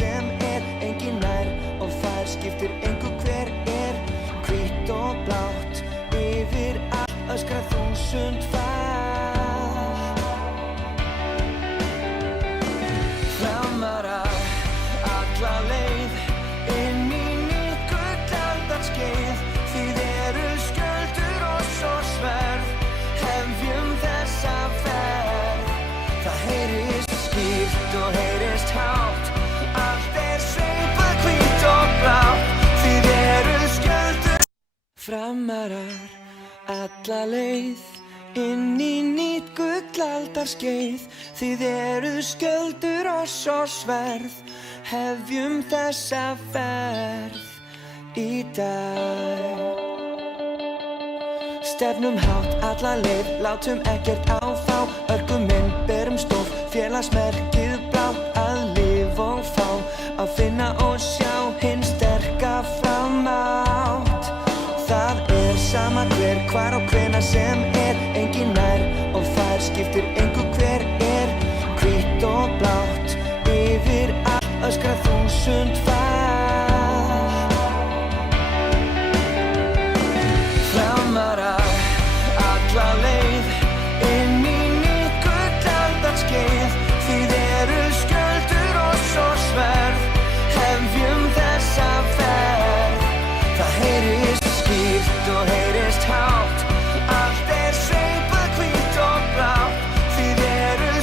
sem engin nær og fær skiptir engu hver hvítt og blátt yfir allt öskra þúsund Framarar alla leið inn í nýtt gullaldarskeið þið skjöldur og svo sverð hefjum þessa ferð það heyrist skýrt og heyrist hátt allt sveipað hvítt og blátt þið skjöldur Framarar alla leið inn í nýtt gullaldarskeið þið skjöldur og svo sverð hefjum þessa ferð í dag Stefnum hátt alla leið, látum ekkert á þá Örkuminn berum stof, félagsmerkið blátt Að lifa og fá, að finna og sjá Hinn sterka framátt Það sama hver, hvar og hvenær sem Engin nær og fær skiptir engu hver Hvítt og blátt, yfir allt öskra þúsund Framarar alla leið inn í nýtt gullaldarskeið þið skjöldur og svo sverð hefjum þessa ferð það heyrist skýrt og heyrist hátt allt sveipað hvítt og blátt þið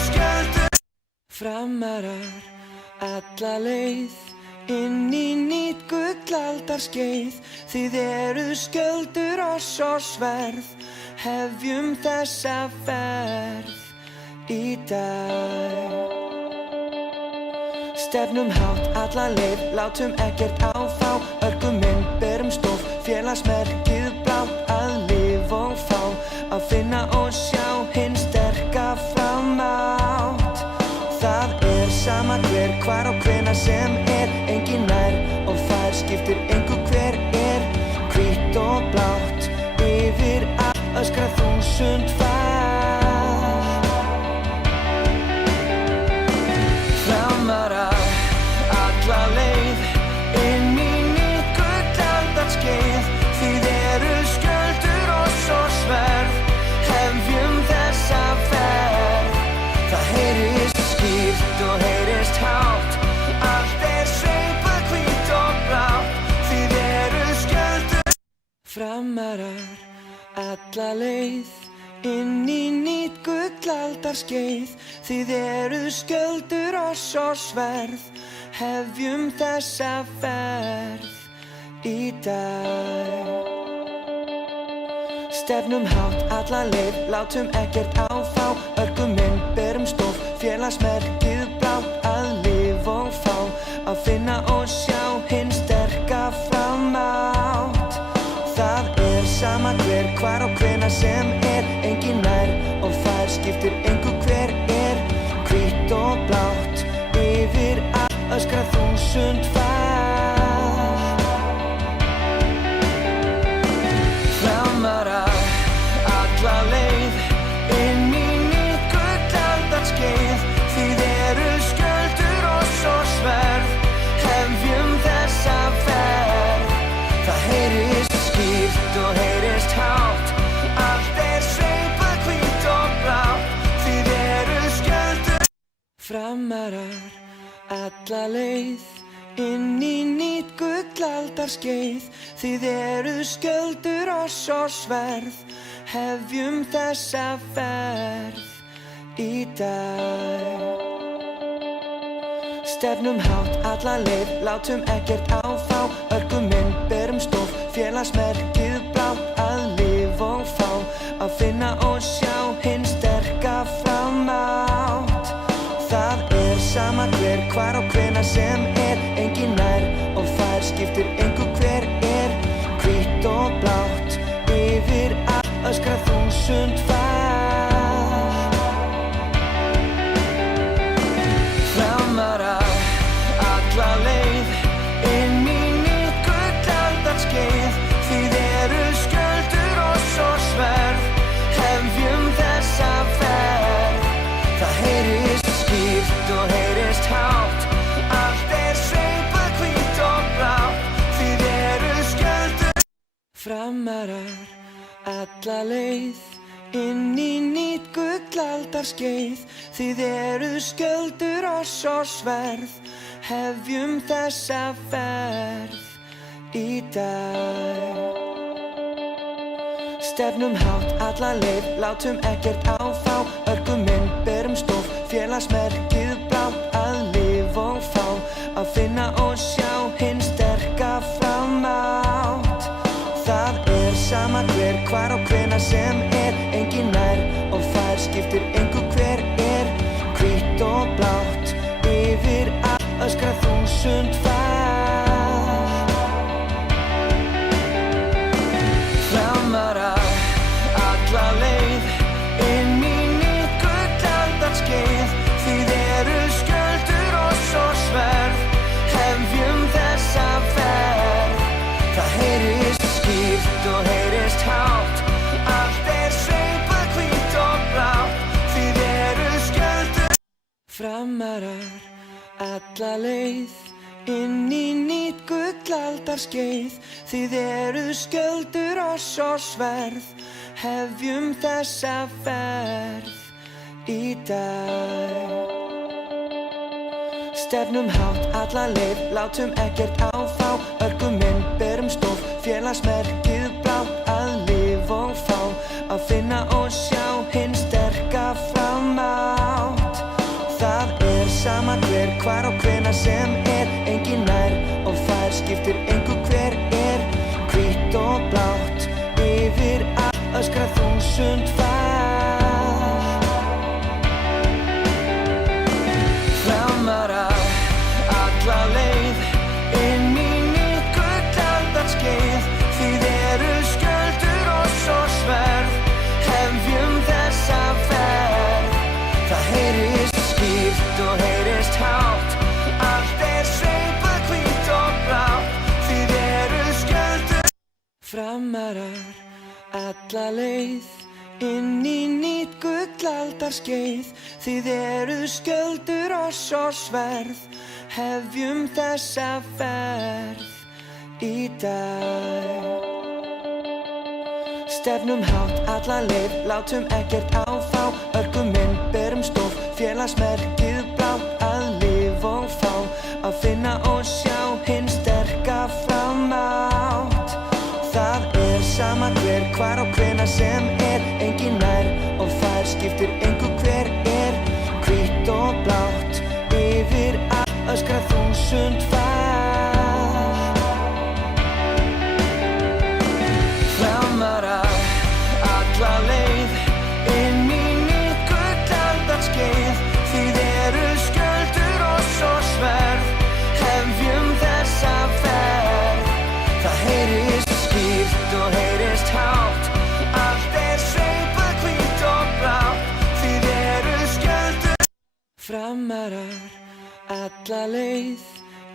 skjöldur Framarar alla leið inn í nýtt gullaldarskeið þið skjöldur og svo sverð hefjum þessa ferð í dag Stefnum hátt alla leið, látum ekkert á þá Örkuminn berum stof, félagsmerkið blátt Að lifa og fá, að finna og sjá Hinn sterka framátt Það sama hver, hvar og hvenær sem Engin nær og fær skiptir engu hver Hvítt og blátt, yfir allt öskra þúsund Framarar alla leið inn í nýtt gullaldarskeið þið skjöldur og svo sverð hefjum þessa ferð það heyrist skýrt og heyrist hátt allt sveipað hvítt og blátt þið skjöldur Framarar alla leið inn í nýtt gullaldarskeið þið skjöldur og svo sverð hefjum þessa ferð í dag Stefnum hátt alla leið, látum ekkert á þá Örkuminn berum stof, félagsmerkið blátt Að lifa og fá, að finna og sjá Hinn sterka framátt Það sama hver, hvar og hvenær sem Engin nær og fær skiptir engu hver Hvítt og blátt, yfir allt öskra þúsund Framarar alla leið inn í nýtt gullaldarskeið þið skjöldur og svo sverð hefjum þessa ferð það heyrist skýrt og heyrist hátt allt sveipað hvítt og blátt þið skjöldur Framarar alla leið inn í nýtt gullaldarskeið þið skjöldur og svo sverð hefjum þessa ferð í dag Stefnum hátt alla leið, látum ekkert á þá Örkuminn berum stof, félagsmerkið blátt Að lifa og fá, að finna og sjá Hinn sterka framátt Það sama hver, hvar og hvenær sem Engin nær og fær skiptir engu hver Hvítt og blátt, yfir allt öskra þúsund Framarar alla leið inn í nýtt gullaldarskeið þið Framarar alla leið inn í nýtt gullaldarskeið. Þið eruð skjöldur oss og sverð, hefjum þessa ferð í dag. Stefnum hátt alla leið, látum ekkert áfá. Örgum inn, berum stof, félagsmerkið blátt. Að lifa og fá, að finna og sjá hinn sterka framátt. Það sama hver, hvar og hvenær sem engin nær og fær, skiptir engu hver hvítt og blátt. Yfir allt öskra 1000 fær. Framarar alla leið inn í nýtt gullaldarskeið. Þið eruð skjöldur oss og sverð, hefjum þessa ferð. Það heyrist skýrt og heyrist hátt, allt sveipað hvítt og blátt. Þið eruð skjöldur. Framarar alla leið inn í nýtt gullaldarskeið. Þið eruð skjöldur oss og sverð, hefjum þessa ferð í dag. Stefnum hátt alla leið, látum ekkert áfá. Örgum inn, berum stof, félagsmerkið blátt. Að lifa og fá, að finna og sjá hinn sterka framátt. Það sama hver, hvar og hvenær sem engin nær og fær, skiptir engu hver hvítt og blátt. Yfir allt öskra 1000 fær. Framarar alla leið inn í nýtt gullaldarskeið. Þið eruð skjöldur oss og sverð, hefjum þessa ferð. Það heyrist skýrt og heyrist hátt, allt sveipað hvítt og blátt. Þið eruð skjöldur. Framarar alla leið inn í nýtt gullaldarskeið. Þið eruð skjöldur oss og sverð, hefjum þessa ferð í dag. Stefnum hátt alla leið, látum ekkert áfá. Örgum inn, berum stof, félagsmerkið blátt. Að lifa og fá, að finna og sjá hinn sterka framátt. Það sama hver, hvar og hvenær sem engin nær og fær, skiptir engu hver hvítt og blátt. Yfir allt öskra 1000 fær. Framarar alla leið inn í nýtt gullaldarskeið. Þið eruð skjöldur oss og sverð, hefjum þessa ferð. Það heyrist skýrt og heyrist hátt, allt sveipað hvítt og blátt. Þið eruð skjöldur. Framarar alla leið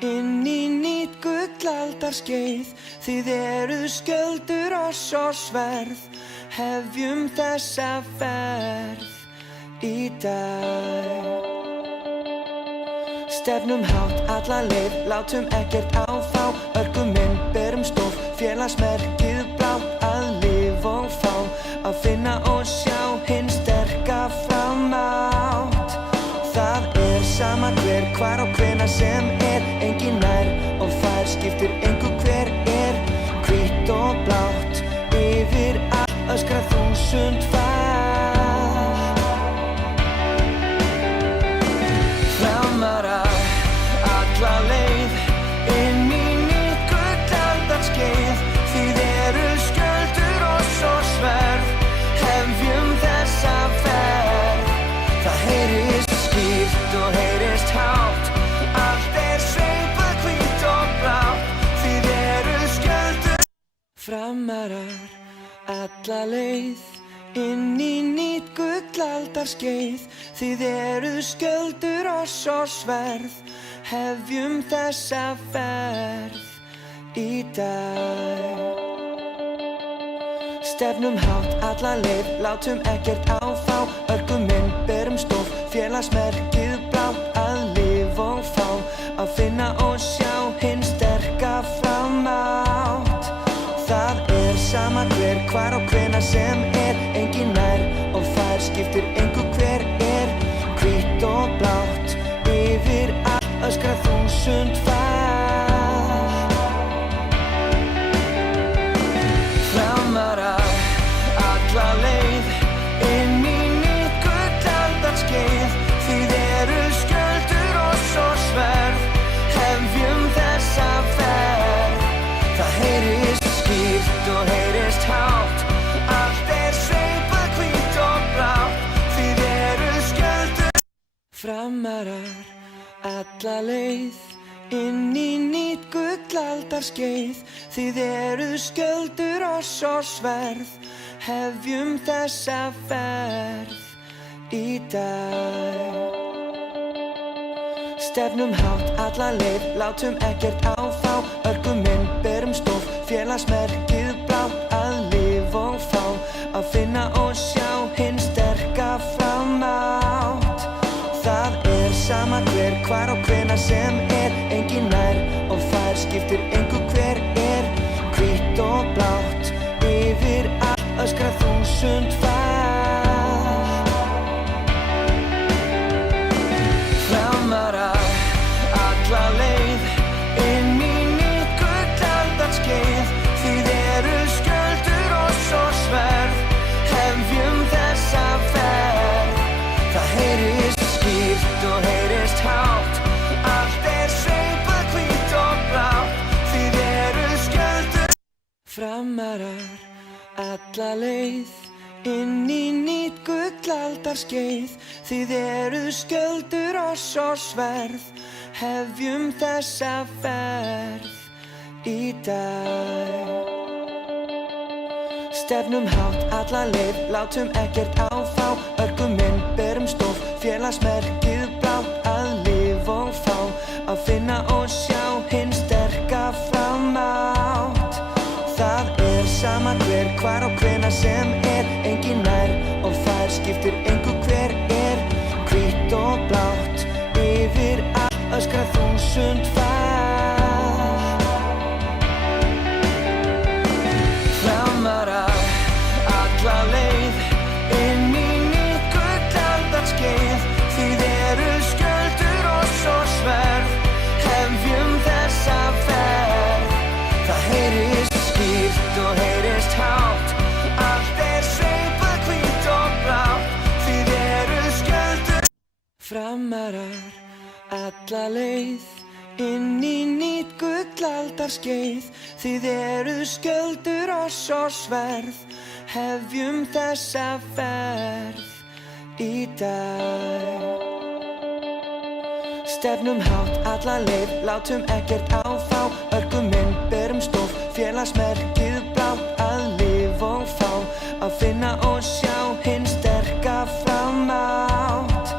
inn í nýtt gullaldarskeið. Þið eruð skjöldur oss og sverð, hefjum þessa ferð í dag. Stefnum hátt alla leið, látum ekkert áfá. Örgum inn, berum stof, félagsmerkið blátt. Að lifa og fá, að finna og sjá hinn sterka framátt. Það sama hver, hvar og hvenær sem engin nær og fær, skiptir engu hver hvítt og blátt. Yfir allt öskra 1000 fær. Framarar alla leið inn í nýtt gullaldarskeið. Þið eruð skjöldur oss og sverð, hefjum þessa ferð. Það heyrist skýrt og heyrist hátt, allt sveipað hvítt og blátt. Þið eruð skjöldur. Framarar alla leið inn í nýtt gullaldarskeið. Þið eruð skjöldur oss og sverð, hefjum þessa ferð í dag. Stefnum hátt alla leið, látum ekkert áfá. Örgum inn, berum stof, félagsmerkið blátt. Að lifa og fá, að finna og sjá hinn sterka framátt. Það hver, hvar og hvenær sem engin nær og fær skiptir engu hver hvítt og blátt yfir allt öskra þúsund fát Framarar alla leið inn í nýtt gullaldarskeið þið eru skjöldur og svo sverð hefjum þessa ferð það heyrist skýrt og heyrist hátt allt sveipað hvítt og blátt þið eru skjöldur Framarar alla leið inn í nýtt gullaldarskeið þið eru skjöldur og svo sverð hefjum þessa ferð í dag Stefnum hátt alla leið látum ekkert áfá örgum inn berum stof félagsmerkið blátt að lifa og fá að finna og sjá hinn sterka framátt Það sama hver, hvar og hvenær sem engin nær og fær skiptir engu hver hvítt og blátt yfir allt öskra þúsund fát Framarar alla leið inn í nýtt gullaldarskeið þið eru skjöldur og svo sverð hefjum þessa ferð það heyrist skýrt og heyrist hátt allt sveipað hvítt og blátt þið eru skjöldur Framarar alla leið inn í nýtt gullaldarskeið þið eru skjöldur og svo sverð hefjum þessa ferð í dag Stefnum hátt alla leið látum ekkert áfá örgum inn berum stof félagsmerkið blátt að lifa og fá að finna og sjá hinn sterka framátt Það sama hver, hvar og hvenær sem engin nær og fær skiptir engu hver hvítt og blátt yfir allt öskra þúsund fát Framarar alla leið inn í nýtt gullaldarskeið þið eru skjöldur og svo sverð hefjum þessa ferð það heyrist skýrt og heyrist hátt allt sveipað hvítt og blátt þið eru skjöldur Framarar alla leið inn í nýtt gullaldarskeið þið eru skjöldur og svo sverð hefjum þessa ferð í dag Stefnum hátt alla leið látum ekkert áfá örgum inn berum stof félagsmerkið blátt að lifa og fá að finna og sjá hinn sterka framátt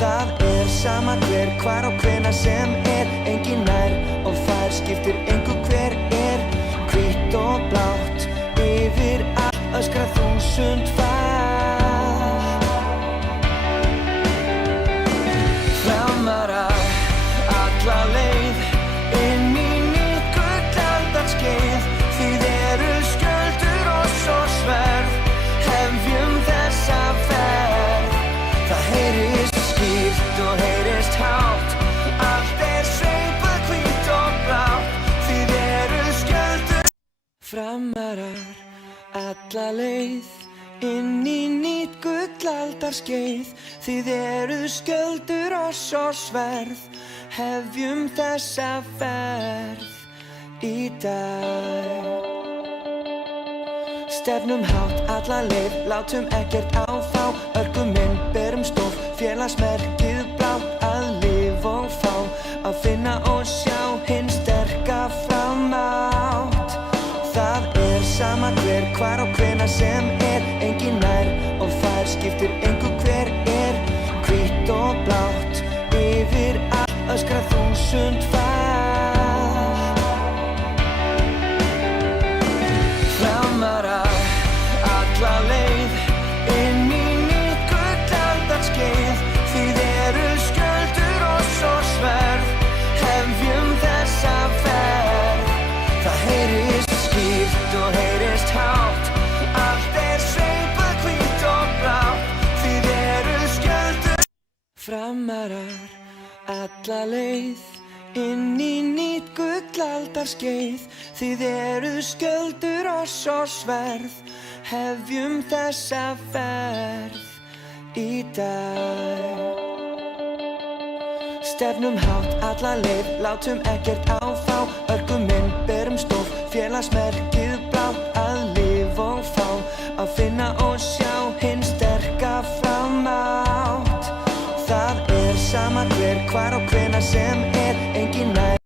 Það sama hver, hvar og hvenær sem engin nær og fær skiptir engu hver hvítt og blátt yfir allt öskra þúsund fát Framarar alla leið inn í nýtt gullaldarskeið þið eru skjöldur og svo sverð hefjum þessa ferð það heyrist skýrt og heyrist hátt allt sveipað hvítt og blátt þið eru skjöldur Framarar alla leið inn í nýtt gullaldarskeið þið eru skjöldur og svo sverð hefjum þessa ferð í dag Stefnum hátt alla leið látum ekkert áfá örgum inn berum stof félagsmerkið blátt að lifa og fá að finna og sjá hinn sterka framátt Það sama hver, hvar og hvenær sem engin nær og fær skiptir engu hver hvítt og blátt yfir allt öskra þúsund fát Framarar alla leið inn í nýtt gullaldarskeið þið eru skjöldur og svo sverð hefjum þessa ferð það heyrist skýrt og heyrist hátt alla leið inn í nýtt gullaldarskeið. Þið eruð skjöldur oss og sverð, hefjum þessa ferð í dag. Stefnum hátt alla leið, látum ekkert áfá. Örkum inn, berum stof, félagsmerkið blátt. Að lifa og fá, að finna og sjá hinn sterka framátt. Það sama hver, hvar og hvenær sem engin nær.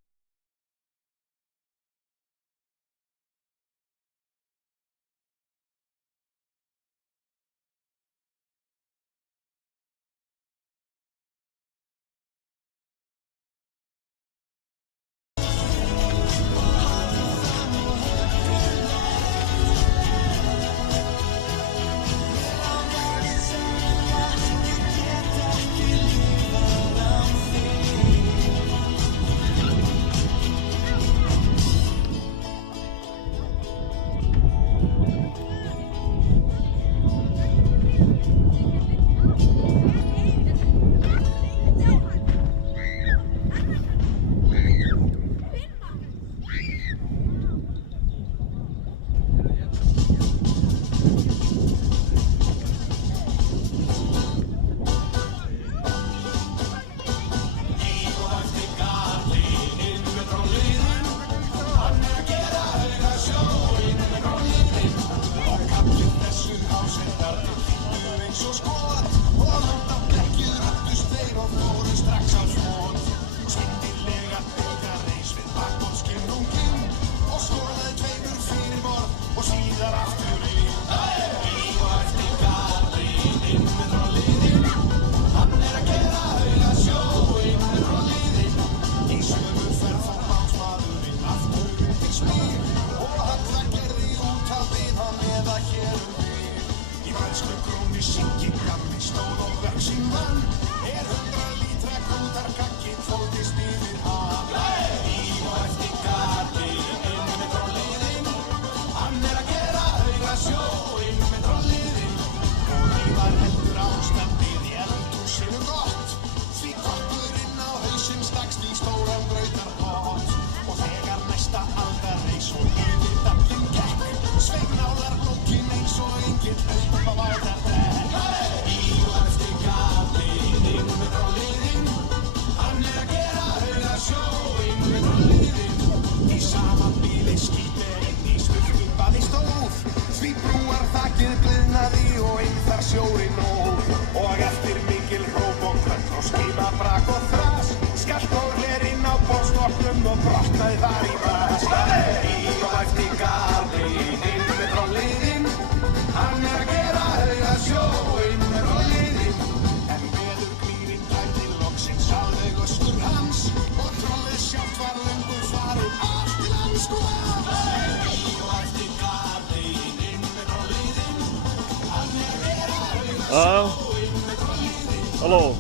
Halló.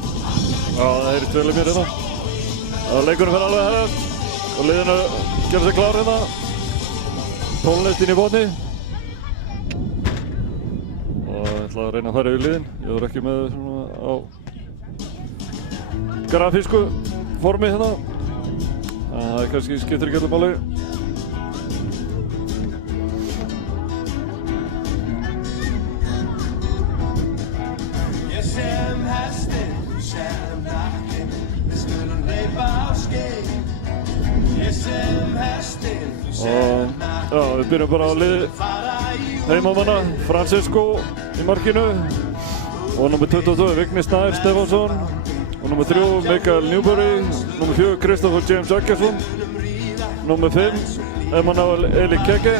Já, það er tveilið mér hérna. Leikurinn fer alveg að hefjast og liðinu gera sig klár hérna. Tónlist inn í botni. Og ég ætla að reyna að fara yfir liðin. Ég var ekki með svona á grafísku formi hérna. Það kannski skiptir ekki allir máli. Og við byrjum bara á liði heimamanna, Francisco í markinu og nummer 22 Vigni Snær Stefánsson og nummer 3 Mikael Newbury, nummer 4 Kristoffer James Akkersson, nummer 5 Emmanuel Eli Keke,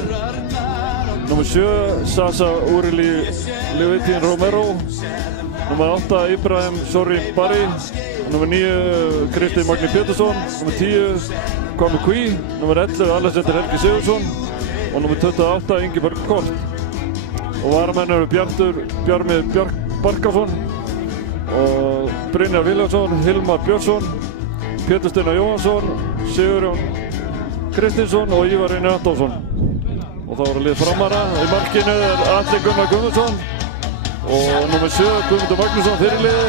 nummer 7 Sasa Urili Levitin Romero, nummer 8 Ibrahim Sorin Bari, nummer 9 Kristi Magni Pétursson, nummer 10 Kwame Kui, nummer 11 Alexander Helgi Sigursson og nummer 28 Ingiborg Kolt. Og varamenn eru Bjarmi Barkason og Brynjar Viljánsson, Hilmar Björnsson, Pétur Steinar Jóhannsson, Sigurjón Kristinsson og Ívar Einar Antónsson. Og þá eru lið framara. Í markinu er Atli Gunnar Guðmundsson og nummer 7 Guðmundur Magnússon fyrirliði,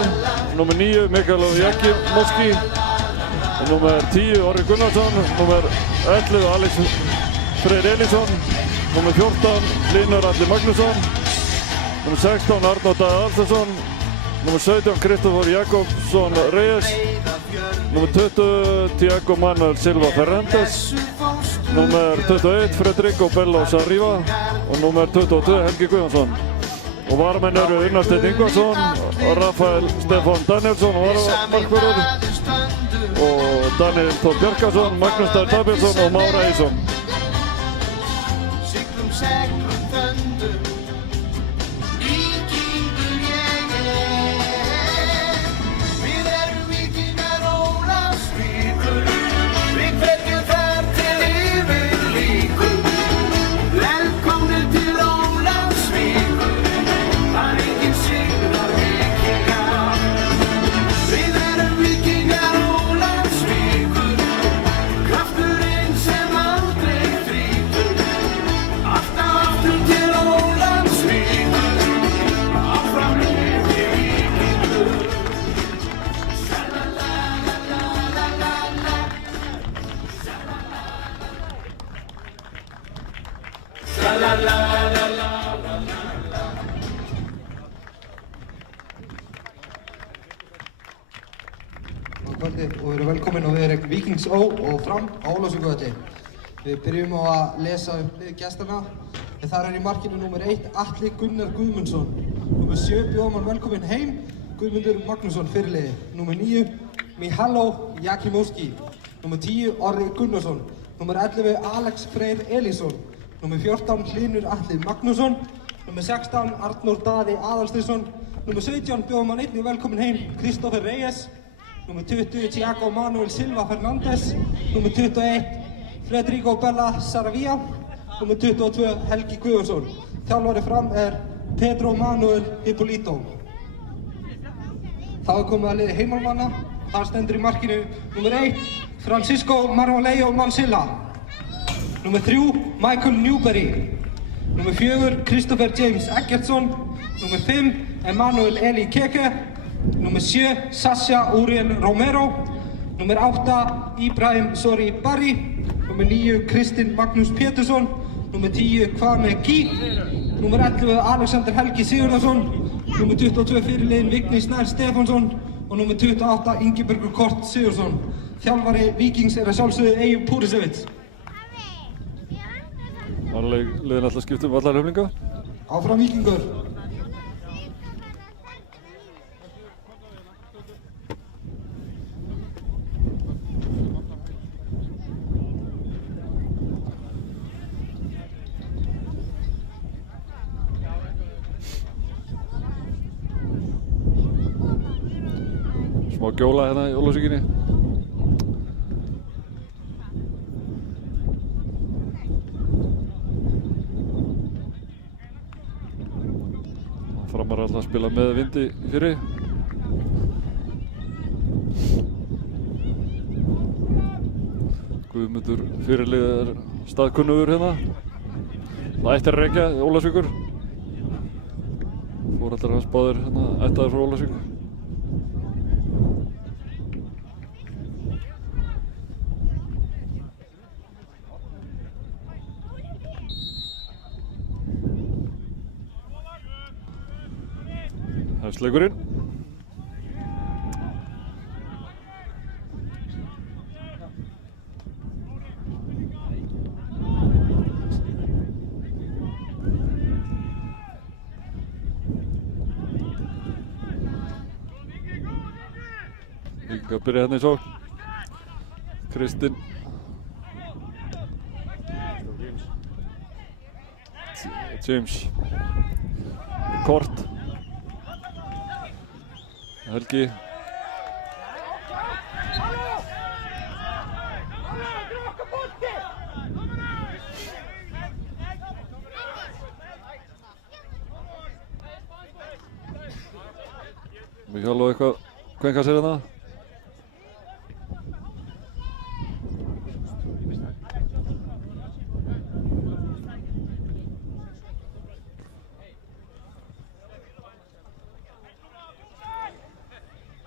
nummer 9 Mikael Jakimoski, Númer 10 Orri Gunnarsson, númer 11 Alex Freyr Elísson, númer 14 Hlynur Atli Magnússon, númer 16 Arnór Daði Alstason, númer 17 Kristoffer Jakobsson Reyes, númer 20 Tiago Manuel Silva Ferrantes, númer 21 Fredrico Bello Sarriva og númer 22 Helgi Guðjónsson. Og varamenn eru Unnar Steinn Ingvarsson, Rafael Stefán Danielsson varamarkvörður og Daniel Þór Bjarkarsson, Magnús Daði Davíðsson og Mára Eysson. Og við erum velkomin og við erum Víkings Ó og Fram á Ólafsvíkurvelli. Við byrjum á að lesa upp lið gestarna. Þar í markinu númer 1 Atli Gunnar Guðmundsson. Númer 7 bjóðum hann velkomin heim Guðmundur Magnússon fyrirliði. Númer 9 Mihailo Jakimowski. Númer 10 Orri Gunnarsson. Númer 11 Alex Freyr Elísson. Númer 14 Hlynur Atli Magnússon. Númer 16 Arnór Daði Aðalsteinsson. Númer 17 bjóðum hann einnig velkomin heim Kristoffer Reyes. Númer 20 Tiago Manuel Silva Fernández. Númer 21 Fredrico Bello Sarriva. Númer 22 Helgi Guðjónsson. Þjálfari Fram Pedro Manuel Hipólito. Þá komið að liði heimamanna. Þar stendur í markinu númer 1 Francisco Marmolejo Mansilla. Númer 3 Michael Newberry. Númer 4 Christopher James Eggertsson. Númer 5 Emmanuel Eli Keke. Númer 7 Sasha Uriel Romero. Númer 8 Ibrahim Sori Barri. Númer 9 Kristinn Magnús Pétursson. Númer 10 Kwame Ghee. Númer 11 Alexander Helgi Sigurðarsson. Númer 22 fyrirliðinn Vigni Snær Stefánsson og númer 28 Ingibergur Kort Sigurðsson. Þjálfari Víkings að sjálfsögðu Eyjúb Púrisevits. Liðin alltaf skipt allar höflinga. Áfram Víkingur. Smá gjóla hérna í Ólafsvíkinni. Framar alltaf að spila með vindi í fyrri. Guðmundur fyrirliði staðkunnugur hérna. Það ættir að rekja Ólafsvíkur. Fóraldrar hans báðir hérna ættaðir frá Ólafsvík. Hefsleikurinn. Víkingar byrja hérna í sókn. Kristinn James Kort Helgi Mihailo eitthvað kvenkar sér hérna.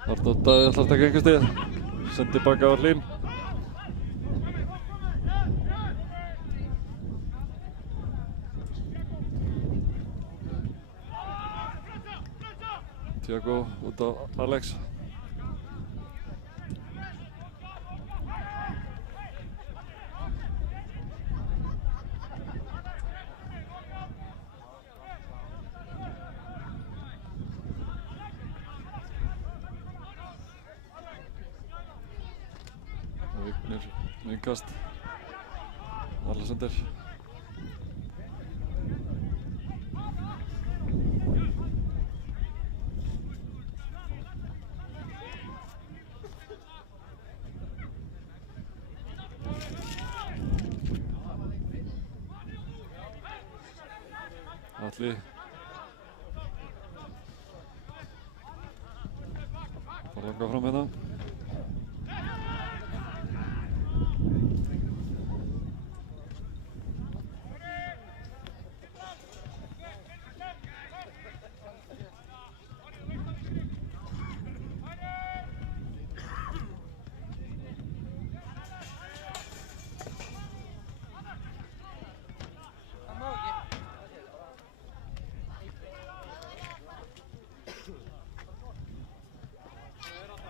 Arnór Daði ætlar að taka einhver stig. Sendi baka á Hlín. Tiago út á Alex. Vignir vinkast. Alexander. Atli. Fara langa fram hérna.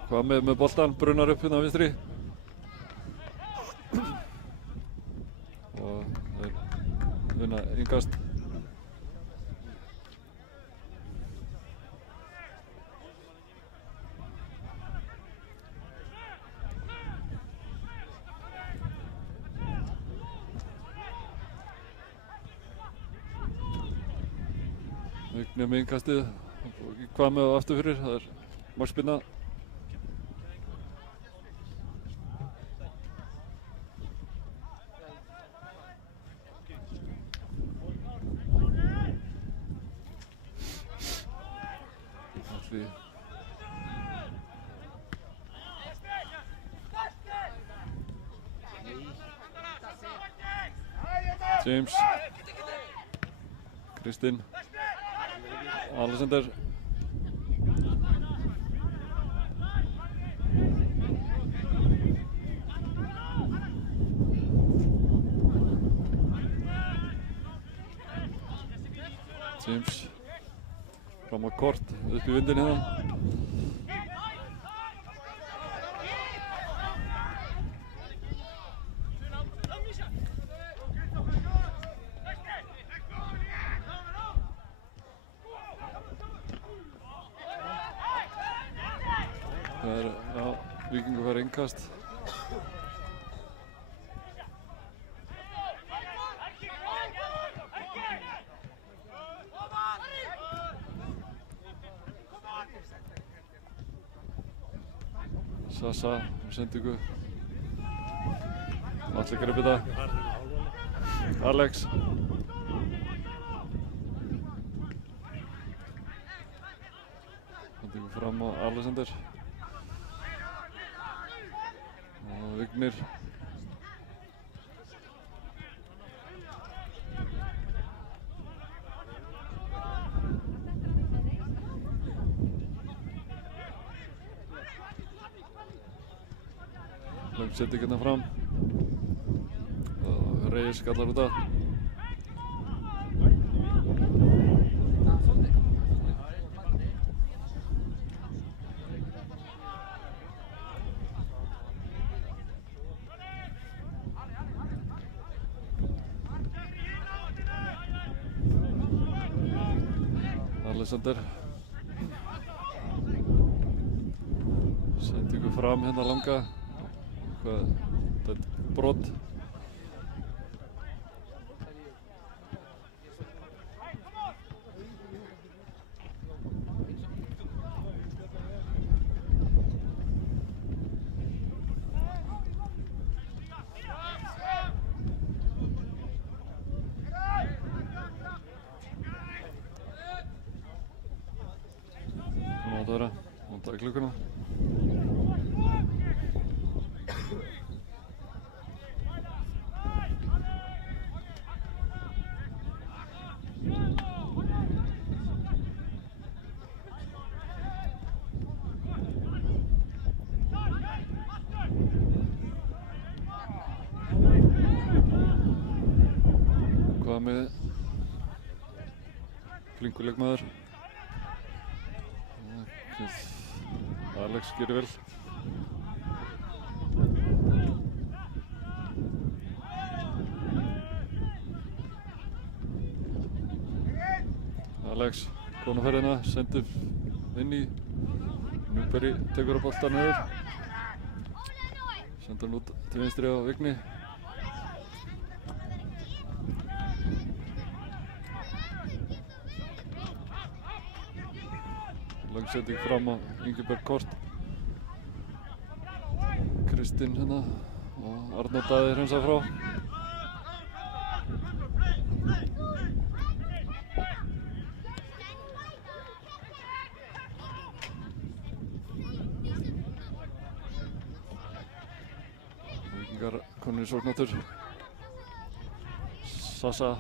Hvað með boltan, brunar upp hérna á vinstri. Og þeir vinna innkast. Vignir með innkastið. Hvað með aftur fyrir, það markspyrna. James, Kristinn, Alexander. James fram á kort, upp í vindin hérna. Víkingur fær innkast. Sasa sendingu. Allir greip þetta. Alex. Sendingu fram á Alexander. Vignir. Löng setting hérna fram. Reyes skallar út af. Alexander sendingu fram hérna langa. Þetta er brot. Montaði klukkuna. Sami flinkur leikmaður. Alex gerir vel. Alex kom á ferðina, sendir inn í. Newberry tekur á boltann niður. Sendir hann út til vinstri á Vigni. Langsending fram á Ingeberg Kort. Kristinn hérna og Arnór Daði hreinsar frá. Víkingar konur í sóknartur. Sasa.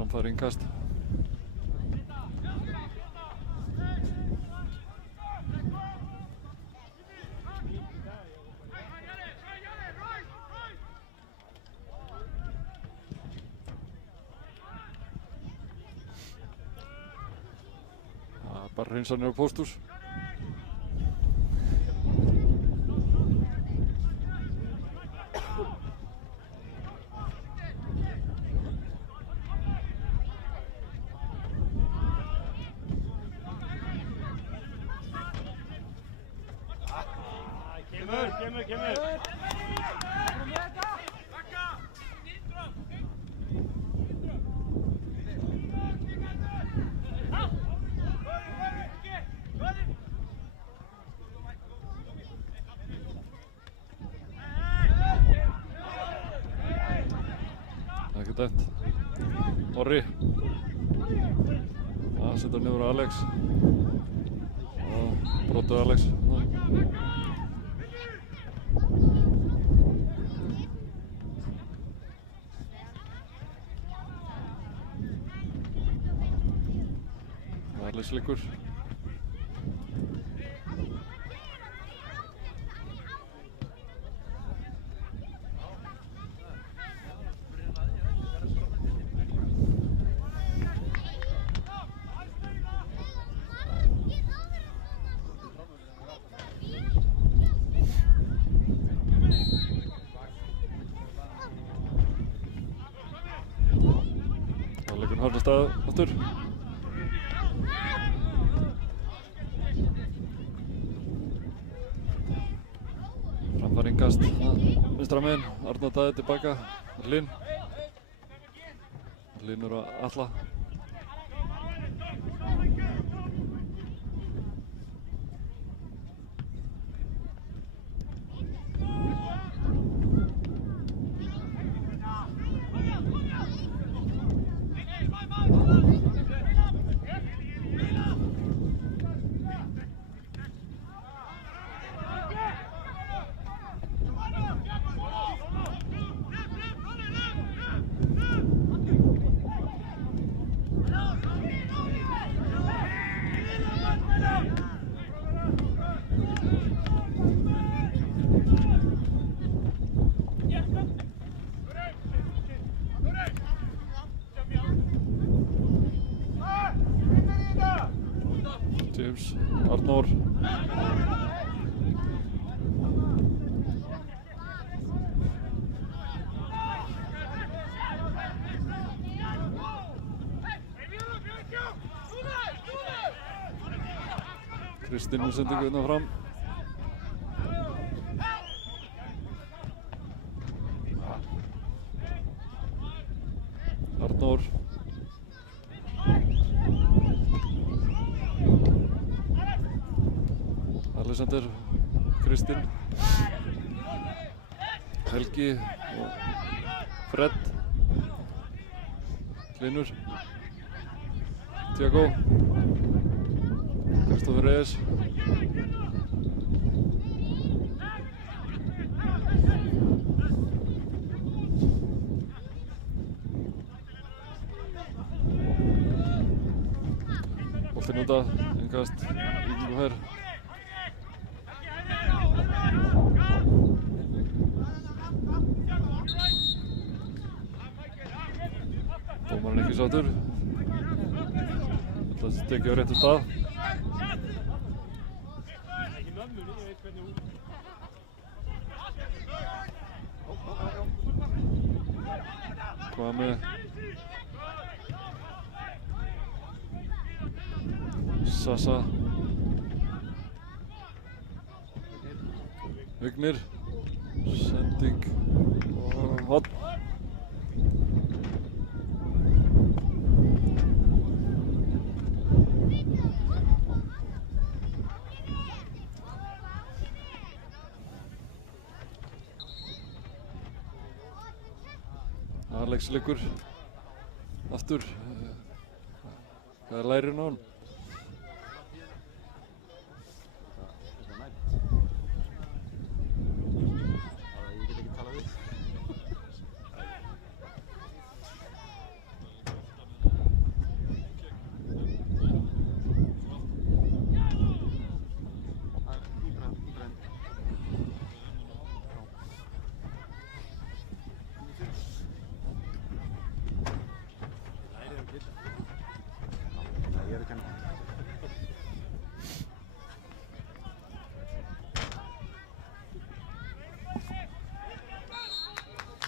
Framfæri innkast. Bara hreinsanir á pósthús. Kemur. Ekki dæmt. Orri. Það setur niður Alex. Og brotur Alex. Varleysleikur. Leikurinn hafði stað aftur. Framfæri innkast vinstra megin, Arnór Daði tilbaka, Hlyn. Hlynur og Atla. James, Arnór. Kristinn með sendingu hérna fram. Arnór. Alexander, Kristinn, Helgi og Fred, Hlynur, Tiago, Kristoffer Reyes. Boltinn út af, innkast, Víkingur her. Dómarinn ekki sáttur. Þetta tekið á réttum stað. Kwame. Sasa. Vignir. Sending. Og hot. Alex liggur aftur. Hvað lærir hann á hann?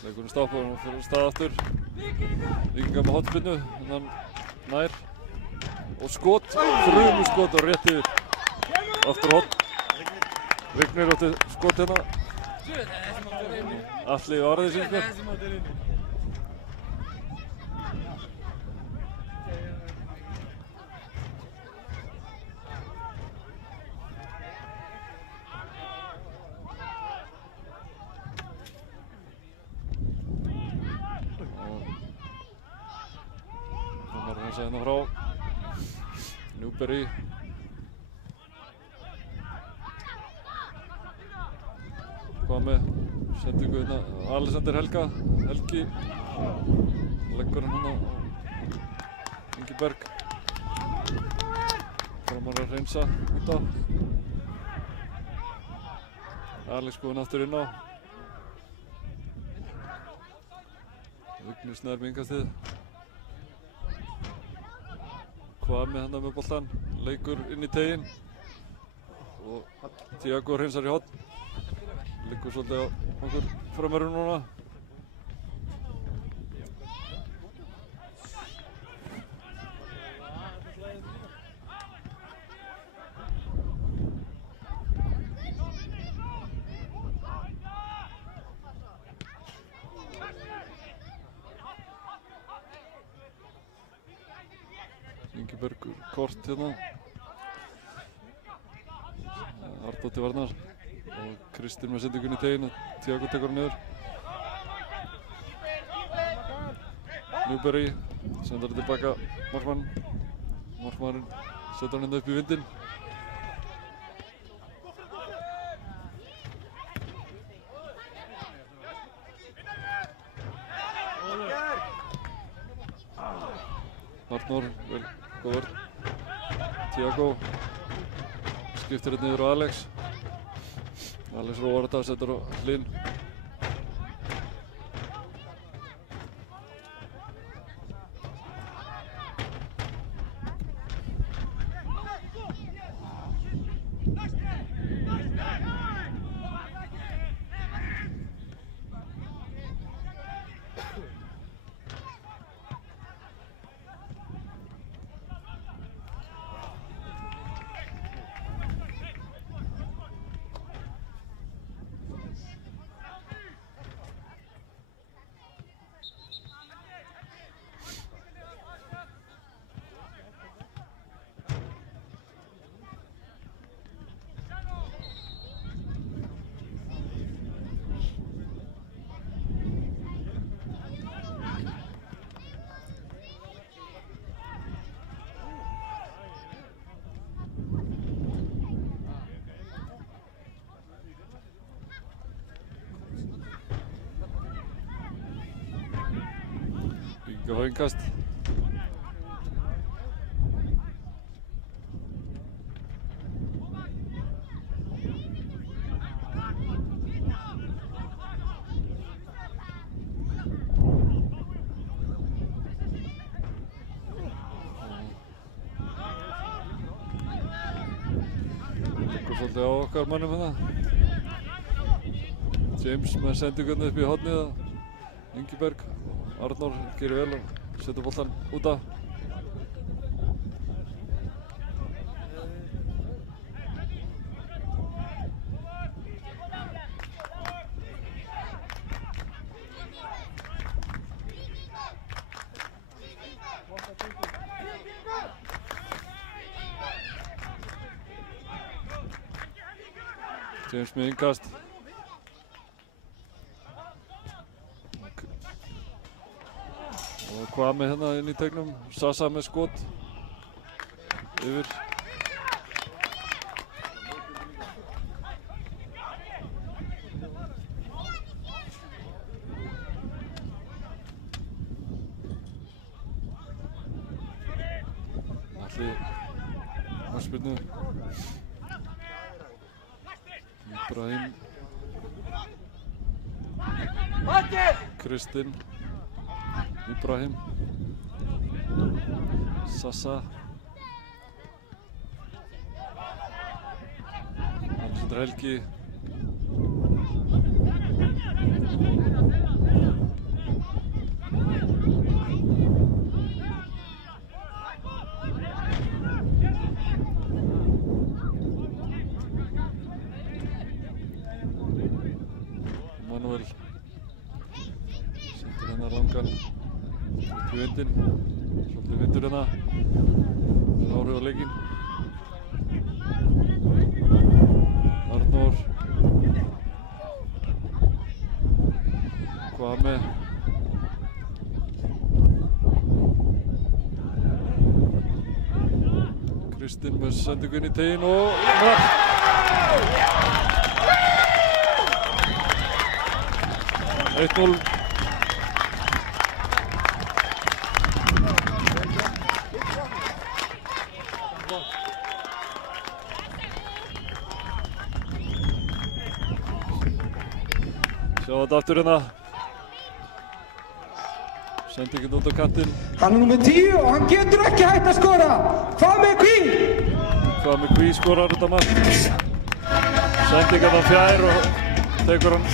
Leikurinn stoppar og fyrir stað aftur. Víkingar með hornspyrnu, þannig nær. Og skot, þrumuskot og rétt yfir. Aftur horn. Vignir átti skot hérna. Atli varði síns mér. Hérna frá Newberry. Kwame sendingu hérna Alexander Helgi leggur hann hérna Ingiberg. Framar að hreinsa út á. Alex góðinn aftur inn á. Vignir snær með innkastið. Kwame hérna með boltan, leikur inn í teginn og Tiago hreinsar í horn. Liggur svolítið á okkur framherjum núna. Ingiberg kort hérna. Ardótt til varnar og Kristinn með sendingun í teginn og Tiago tekur hann niður. Newberry sendar hann tilbaka markmann. Markmann setur hann hérna upp í vindinn. Arnór, vel góður. Tiago skiptir hérna yfir á Alex. Alex róar þetta og setur á hlinn. Víkingar fá innkast. svolítið á okkar mannum hérna. James með sendingunni upp í hornið. Ingiberg. Arnór gerir vel og setur boltan út af. James með innkast. Og Kwame hérna inn í teignum. Sasa með skot. Yfir. Alli hornspyrnu. Ibrahim. Kristinn. Ibrahim. Sasa. Alexander Helgi. Manuel. Sendir hennar langan. Í vindinn. Svolítið vindur hérna. Það er áhrif á leikinn. Arnór. Kwame. Kristinn með sendingu inn í teginn og mark! Eitt 0. Sjá þetta aftur hérna. Sendingin út á kantinn. Hann er númer 10 og hann getur ekki hægt að skora. Kwame Kví! Kwame Kví skorar þetta mark. Sendingin á fjær og tekur hann.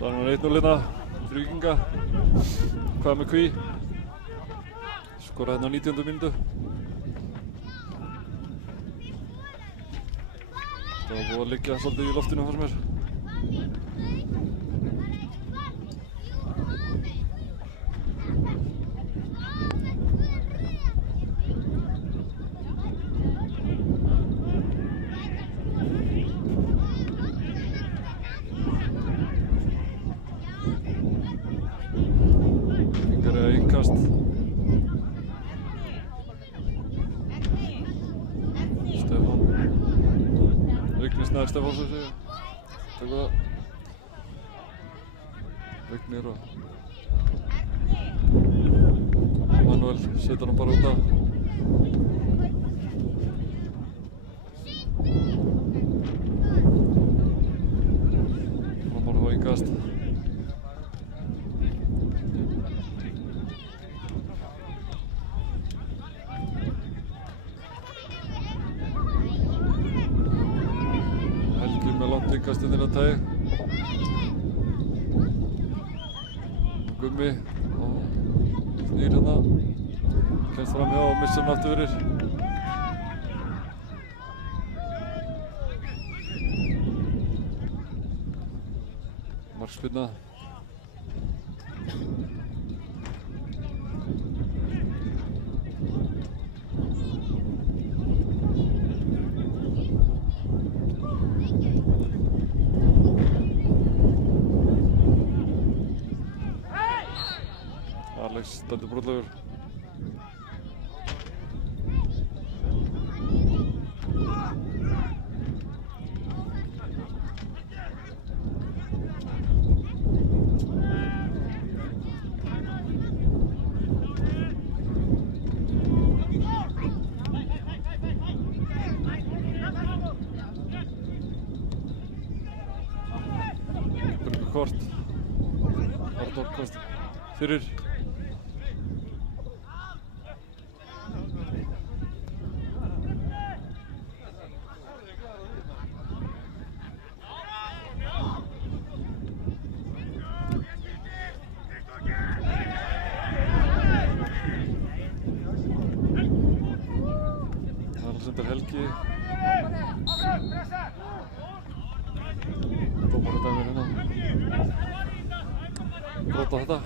Staðan var 1-0 hérna. Víkinga. Kwame Kví skoraði hérna á 19. mínútu. Það var búið að liggja svolítið í loftinu fannst mér. Innkast. Stefán. Vignir Snær Stefánsson tekur það. Vignir og Manuel setur hann bara út af. Framar á innkast. Innkast inn í að tægi. Gummi og snýr hérna. Kemst fram hjá og missar hann aftur fyrir. Markspyrna. Alex stendur brotlegur. Arnór komst fyrir. Alexander Helgi. Dómarinn dæmir hérna. Brot á þetta.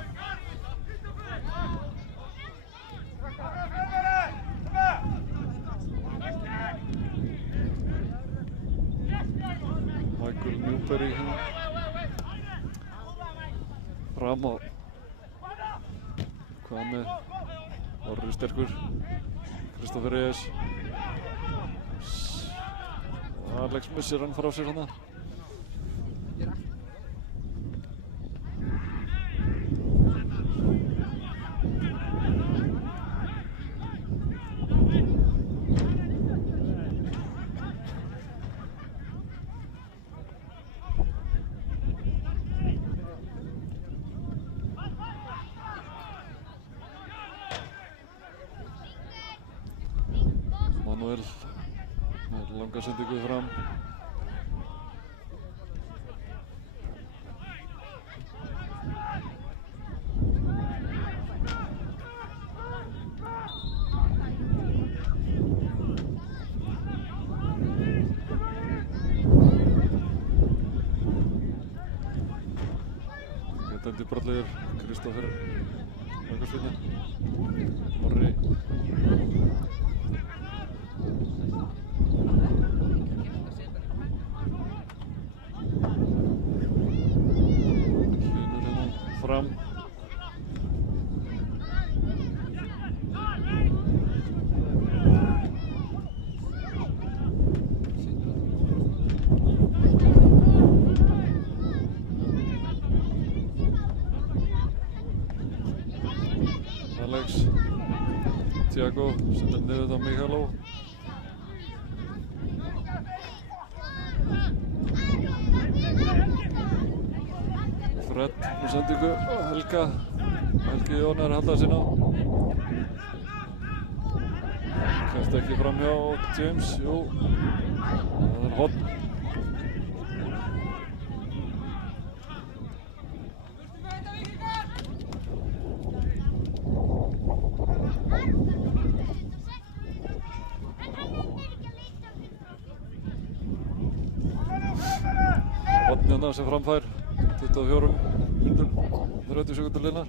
Michael Newberry hérna. Fram á. Hvað með? Orri sterkur. Kristoffer Reyes. Alex missir hann frá sér hérna. Manuel með langa sendingu fram. Getandi brotlegur Kristoffer Rakarsvinni. Orri. Fram. Alex Tiago setur niður þetta Mihaló. Fred með sendingu og Helgi Jón er að halda sinna. Kemst ekki fram hjá James, jú. Það er horn. Horn hérna sem framfær. 24 mínútur, 30 sekúndur liðnar.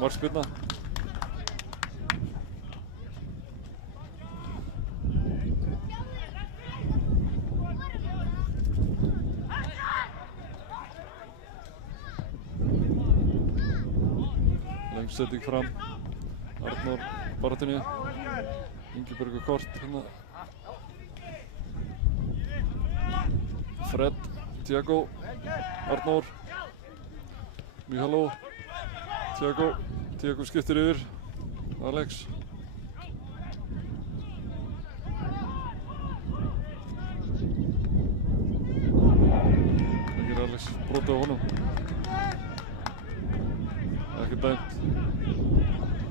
Markspyrna. Setting fram. Arnór baráttunni. Ingibergur kort hérna. Fred, Tiago, Arnór, Mihaló, Tiago skiptir yfir. Alex. Það gerir Alex brotið á honum. Ekki dæmt.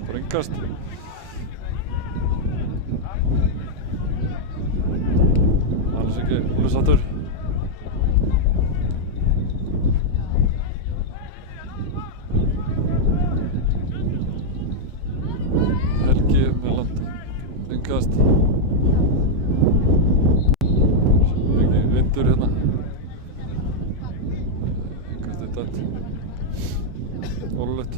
Bara innkast. Alls ekki hlusattur. Helgi með land. Innkast. Mikið vindur hérna. Innkast er dæmt. Ólulegt.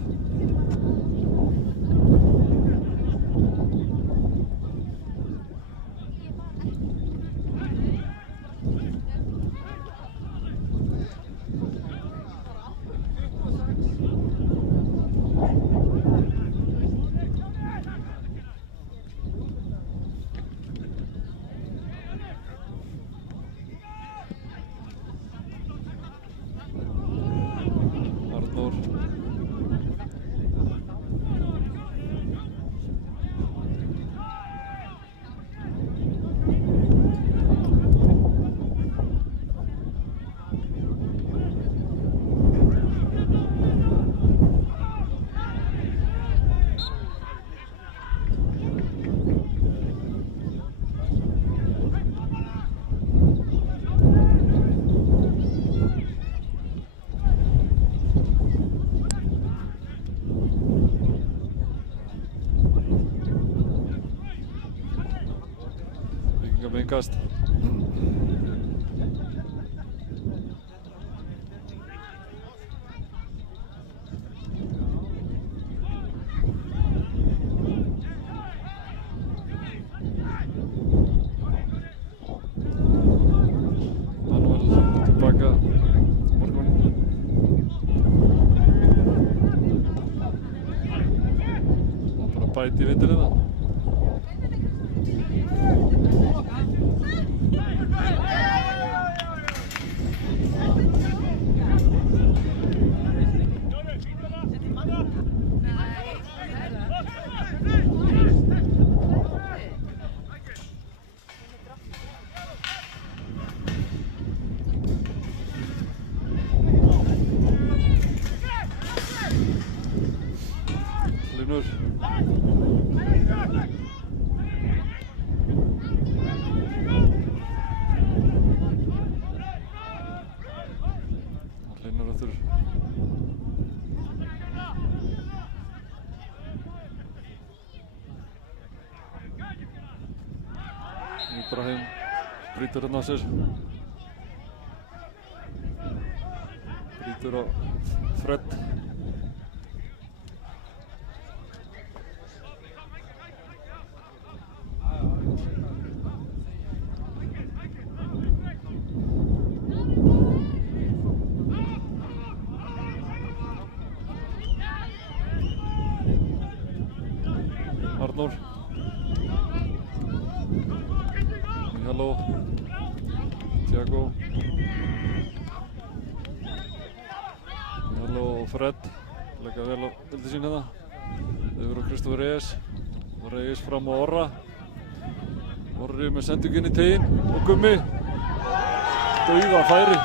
Víkingar með innkast. Tilbaka morgun. Bara bæti í vindinni það. Linur. Linur aftur. Ibrahim brýtur hérna á sér. Brýtur á Fred. Arnór. Mihalo. Thiago. Mihalo og Fred. Leggja vel á vildi sín hérna. Þau eru á Kristoffer Reyes. Og Reyes fram á Orra. Orri með sendingu inn í teginn. Og Gummi. Dauða færi.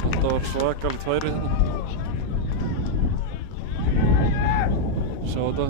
Þetta var svakalegt færi hérna. Sjá þetta.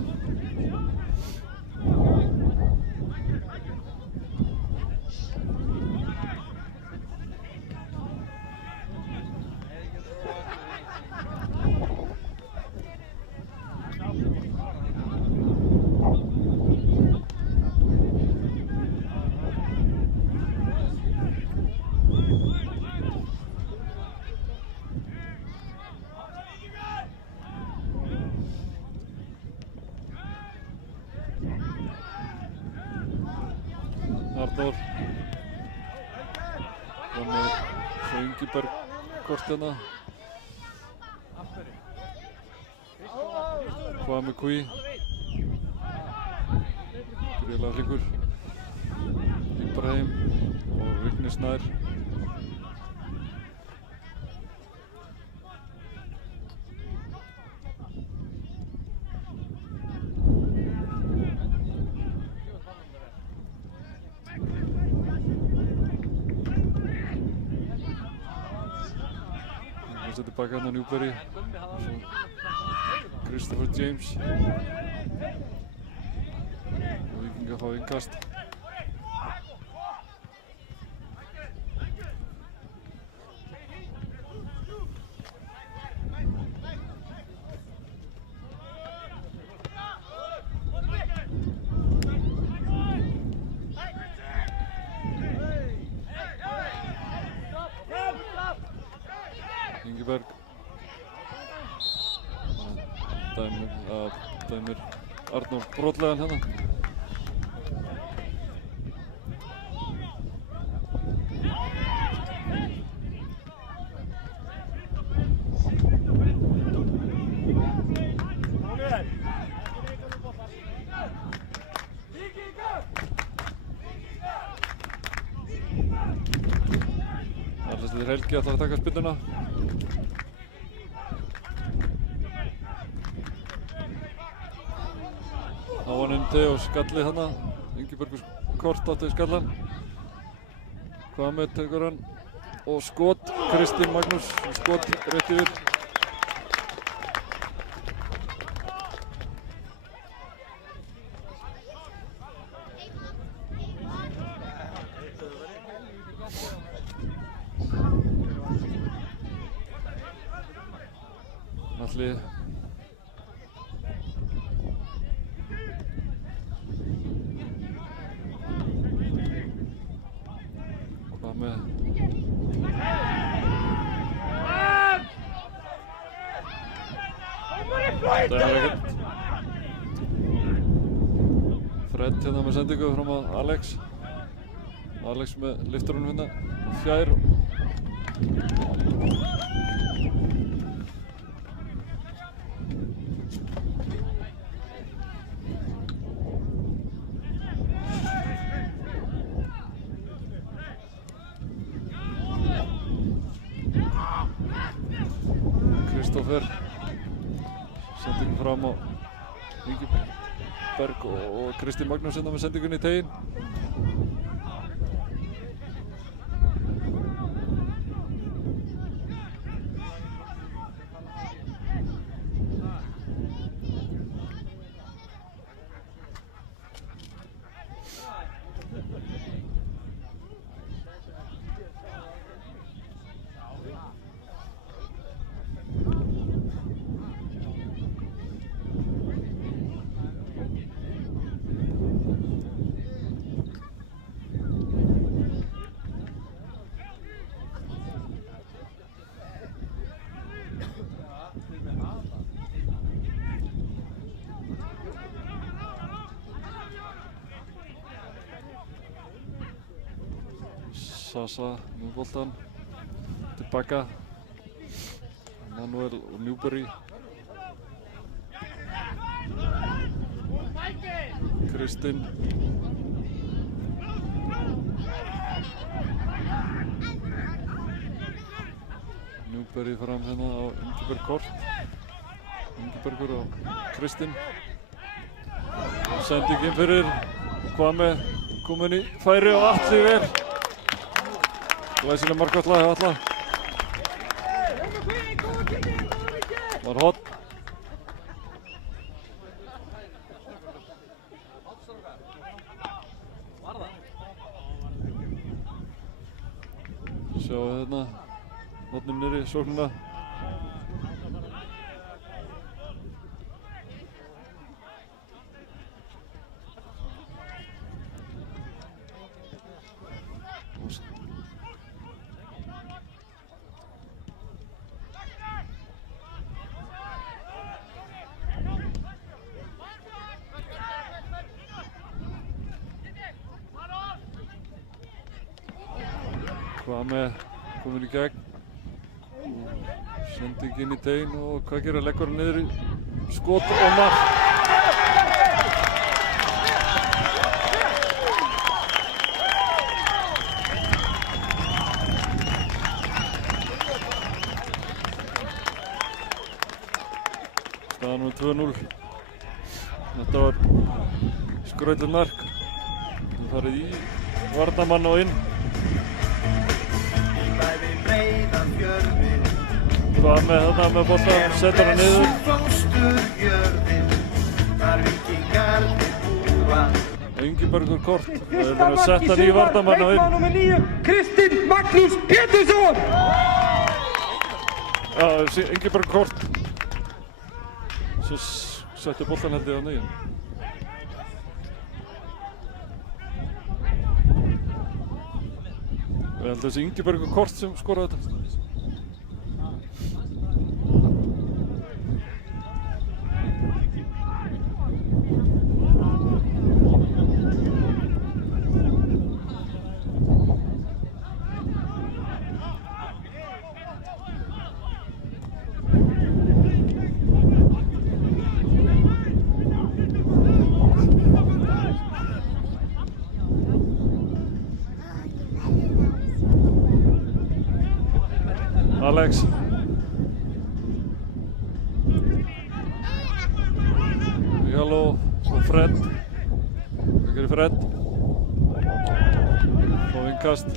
Arnór. Það með svo Ingiberg kort hérna. Hvað með Kví. Gríðlega flinkur. Ibrahim og Vignir Snær. Tilbaka hérna á Newberry. Christopher James. Og Víkingar fá innkast. Ingiberg. Dæmir Arnór brotlegan hérna. Arnsteinn Helgi ætlar að taka spyrnuna. Hávaninn Theo skallið hana. Ingibergur kort átti skallan. Hvað með tekur hann. Og skot. Kristín Magnús. Skot rétt yfir. Alli Það er ekkert. Fred hérna með sendingu fram á Alex. Alex með lyfturunum hérna fjær. Kristoffer sendingu fram á Ingiberg og Kristi Magnús hérna með sendingunni í teginn. Sasa með boltan tilbaka. Manuel og Newberry. Kristinn. Newberry fram hérna á Ingiberg kort. Ingibergur og Kristinn. Sendingin fyrir Kwame komin í færi og Atli vel. Glæsileg markværsla hjá Atla. Var hot. Sjáum við hérna hotnum niðri sóknina. Kwame komin í gegn. Sendingin í teginn og hvað gerir? Leggur hann niður í skot og mark. Staðan 2-0. Þetta var skrautleg mark. Það farið í varnarmann og inn. Hvað með þetta með boltan, setur hann niður. Ingibergur kort, það er að setja hann í varnarmann og inn. Númer 9, Kristi Magnús Pétursson! Já, Ingibergur kort. Svo setur boltan held ég á nýjan. Ég held að þessi Ingibergur kort sem skoraði þetta. Alex. Halló, svo Fred. Hvað gerir Fred? Fá innkast.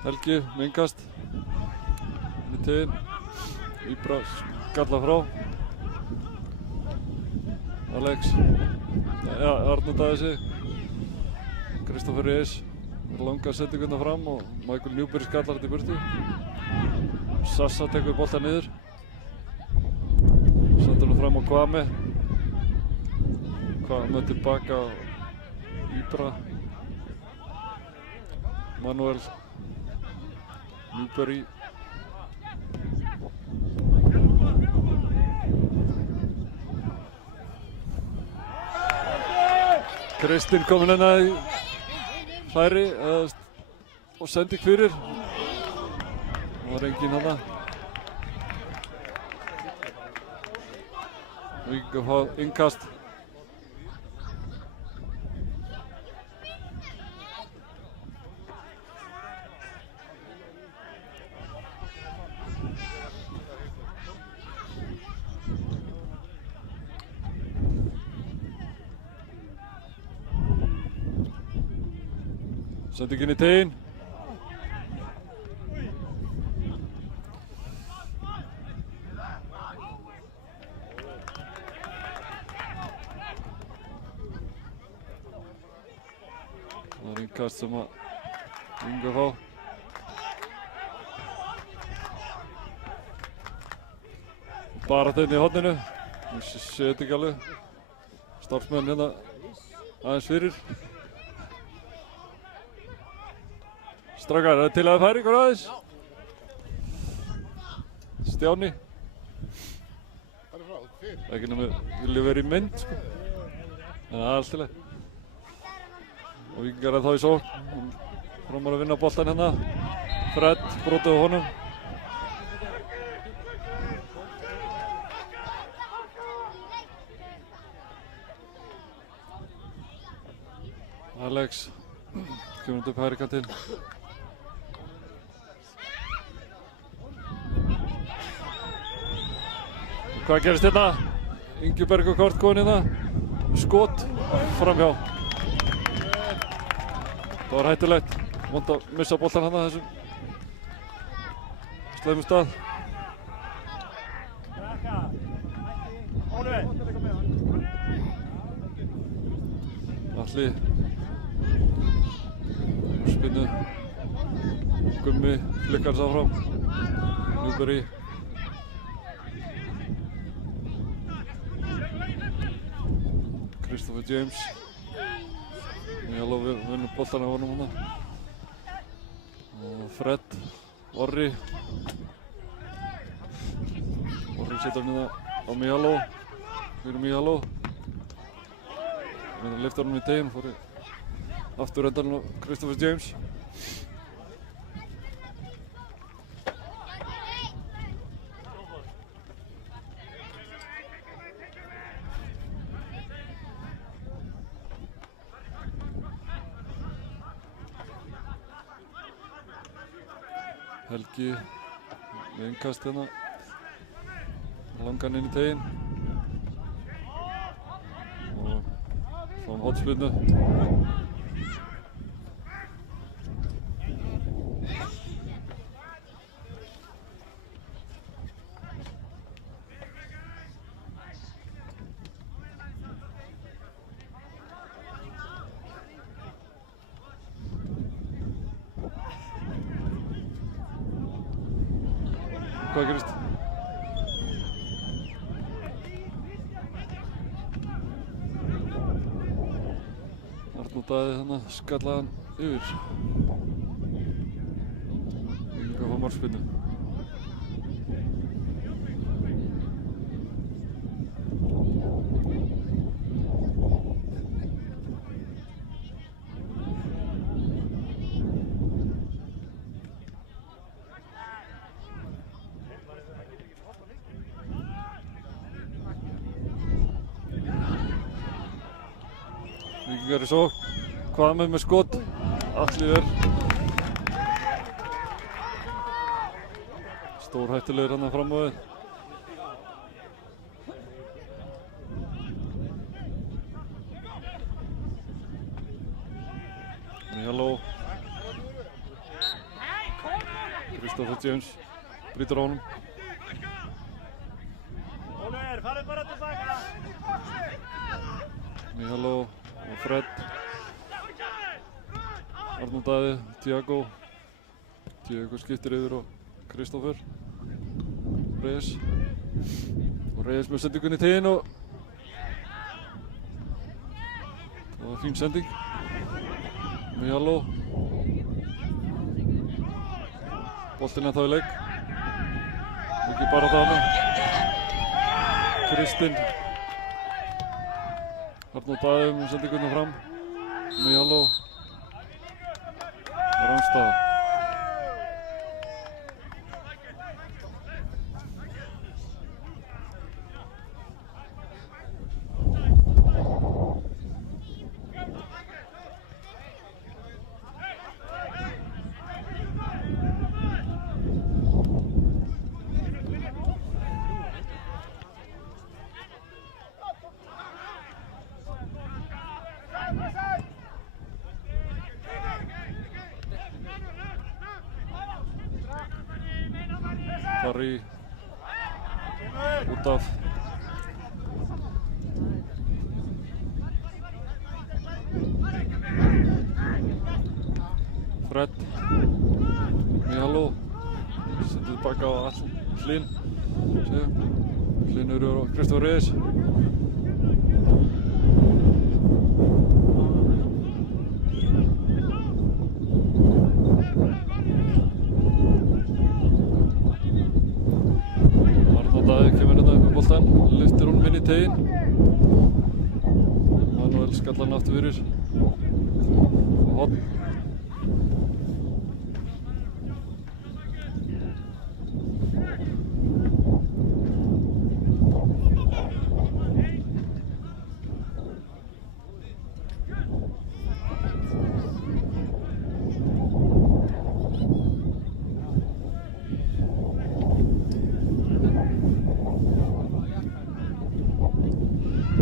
Helgi með innkast. Inn í teginn. Íbra skalla frá. Alex. Já, Arnur daði sig. Kristoffer Reis. Langa sendinguna fram og Michael Newberry skallar þetta í burtu. Sassa tekur boltan niður. Sendur hann fram á Kwame. Kwame tilbaka á Ibra. Manuel. Newberry. Kristinn kominn hérna í hræri og sending fyrir. Það var enginn hérna. Víkingar fá innkast. Sendingin í teginn. Það er innkast sem að Víkingar fá. Baráttan í horninu. Ég sé þetta ekki alveg. Starfsmenn hérna aðeins fyrir. Strákar, er það til að færa ykkur aðeins? Stjáni? Ekki nema vilja vera í mynd, sko. En það er allt til að. Og Víkingar er þá í sókn. Framar að vinna boltan hérna. Fred brotið á honum. Alex kemur upp hægri kantinn. Hvað gerist hérna? Ingiberg og Kort góðin hérna. Skot framhjá. Það var hættulegt. Vont að missa boltan hérna þessum slæmum stað. Atli. Spinnu. Gummi flikkar sá fram. Newberry. Christopher James. Mihajlo vinnur boltan af honum hérna. Og Fred. Orri. Orri setur hann á Mihajlo. Fyrir Mihajlo. Hann lyftir honum í teginn, fór í afturrendan á Christopher James. Helgi með innkast hérna. Langan inn í teginn. Og fáum hornspyrnu. Hvað gerist? Arnór Daði hérna skallaði hann yfir. Víkingar fá markspyrnu. Víkingar í sókn. Kwame með skot. Atli er stórhættulegur hérna fram á við. Mihajlo. Christopher James brýtur á honum. Mihajlo og Fred. Arnór Daði, Tiago skiptir yfir og Kristoffer. Reyes. Og Reyes með sendingunni í teginn og það var fín sending. Mijalo. Boltinn ennþá í leik. Ekki bara þarna. Kristinn. Arnór Daði með sendingunni fram. Mijalo. Rangstad. Barry út af. Fred. Mijalo. Sendur tilbaka á Hlyn. Hlynur og Kristoffer Reyes. Daði kemur hérna upp með boltann, lyftir honum inn í teginn. Manuel skallar hann aftur fyrir. Og horn.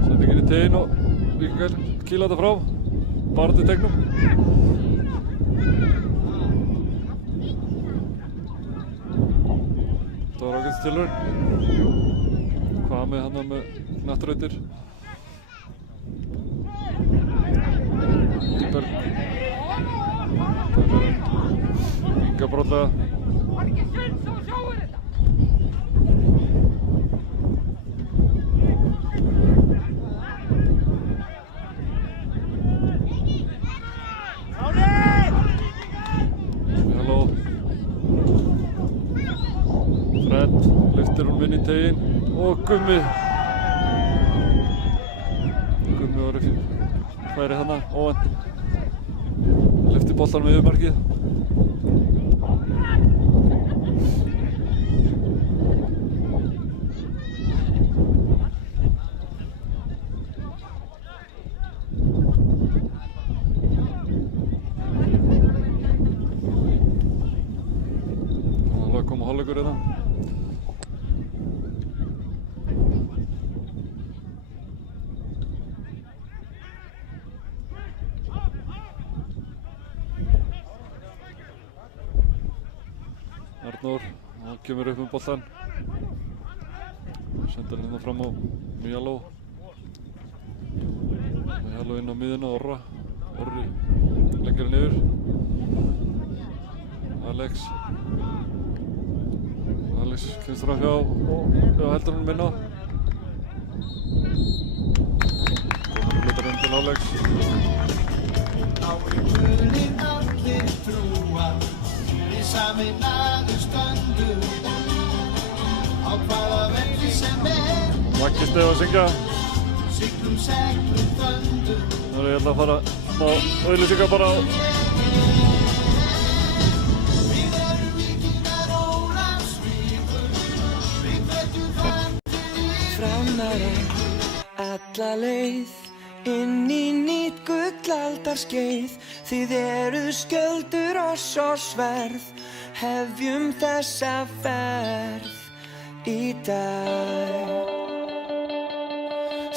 Sendingin í teginn og Víkingar kýla þetta frá. Bara til tegnum. Það var ágætis tilraun. Hvað með hann með knattrautir. Íberg. Víkingar brotlega. Fred lyftir hún inn í teginn og Gummi. Gummi var í færi hana, óvænt. Lyftir boltanum yfir markið. Það kom hálfleikur hérna. Arnór, hann kemur upp með boltann. Sendir hérna fram á Mijalo. Mijalo inn á miðjuna, Orra. Orri lengra niður. Alex kemst fram hjá heldur hann minna. Komin hlutar inn til Alex. Maggi Stef að syngja. Nú er ég að fara smá auglýsingar bara á. Framara alla leið inn í nýtt gullaldarskeið. Þið eruð skjöldur oss og sverð. Hefjum þessa ferð í dag.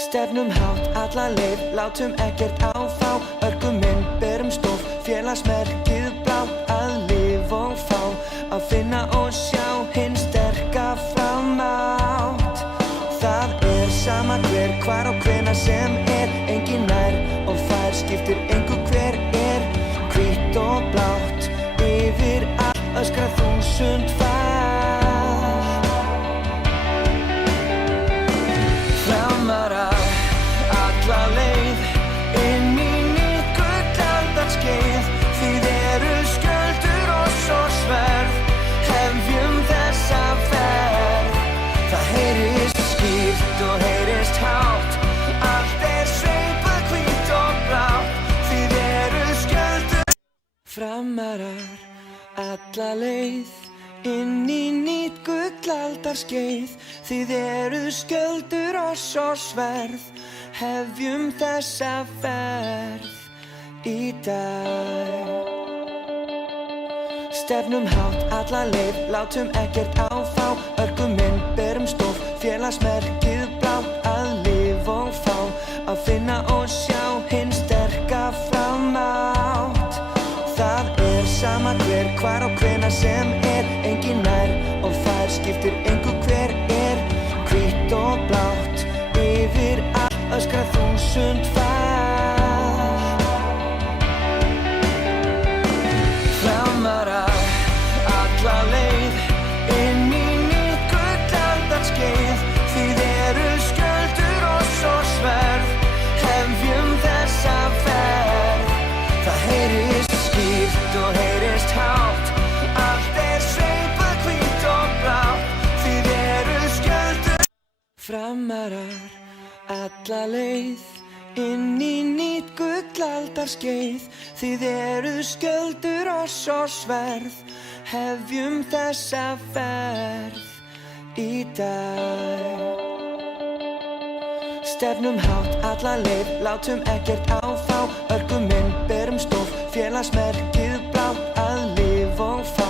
Stefnum hátt alla leið, látum ekkert á fá. Örgum inn, berum stof, félagsmerkið blátt. Að lifa og fá, að finna og sjá hinn sterka framátt. Það sama hver, hvar og hvenær sem enginn nær og fær, skiptir engu hver hvítt og blátt, yfir allt öskra þúsund fall. Framarar alla leið inn í nýtt gullaldarskeið. Þið eruð skjöldur, oss og sverð, hefjum þessa ferð í dag. Stefnum hátt alla leið, látum ekkert áfá, örgum inn, berum stof, félagsmerkið blátt, að lifa og fá, að finna og sjá hinn sterka framátt. Það sama hver, hvar og hvenær sem engin nær og fær, skiptir engu hver hvítt og blátt, yfir allt öskra 1000 far. Framarar alla leið inn í nýtt gullaldarskeið. Þið eruð skjöldur, oss og sverð, hefjum þessa ferð. Það heyrist skýrt og heyrist hátt, allt sveipað hvítt og blátt. Þið eruð skjöldur. Framarar alla leið inn í nýtt gullaldarskeið. Þið eruð skjöldur, oss og sverð, hefjum þessa ferð í dag. Stefnum hátt alla leið, látum ekkert áfá, örgum inn, berum stof, félagsmerkið blátt, að lifa og fá,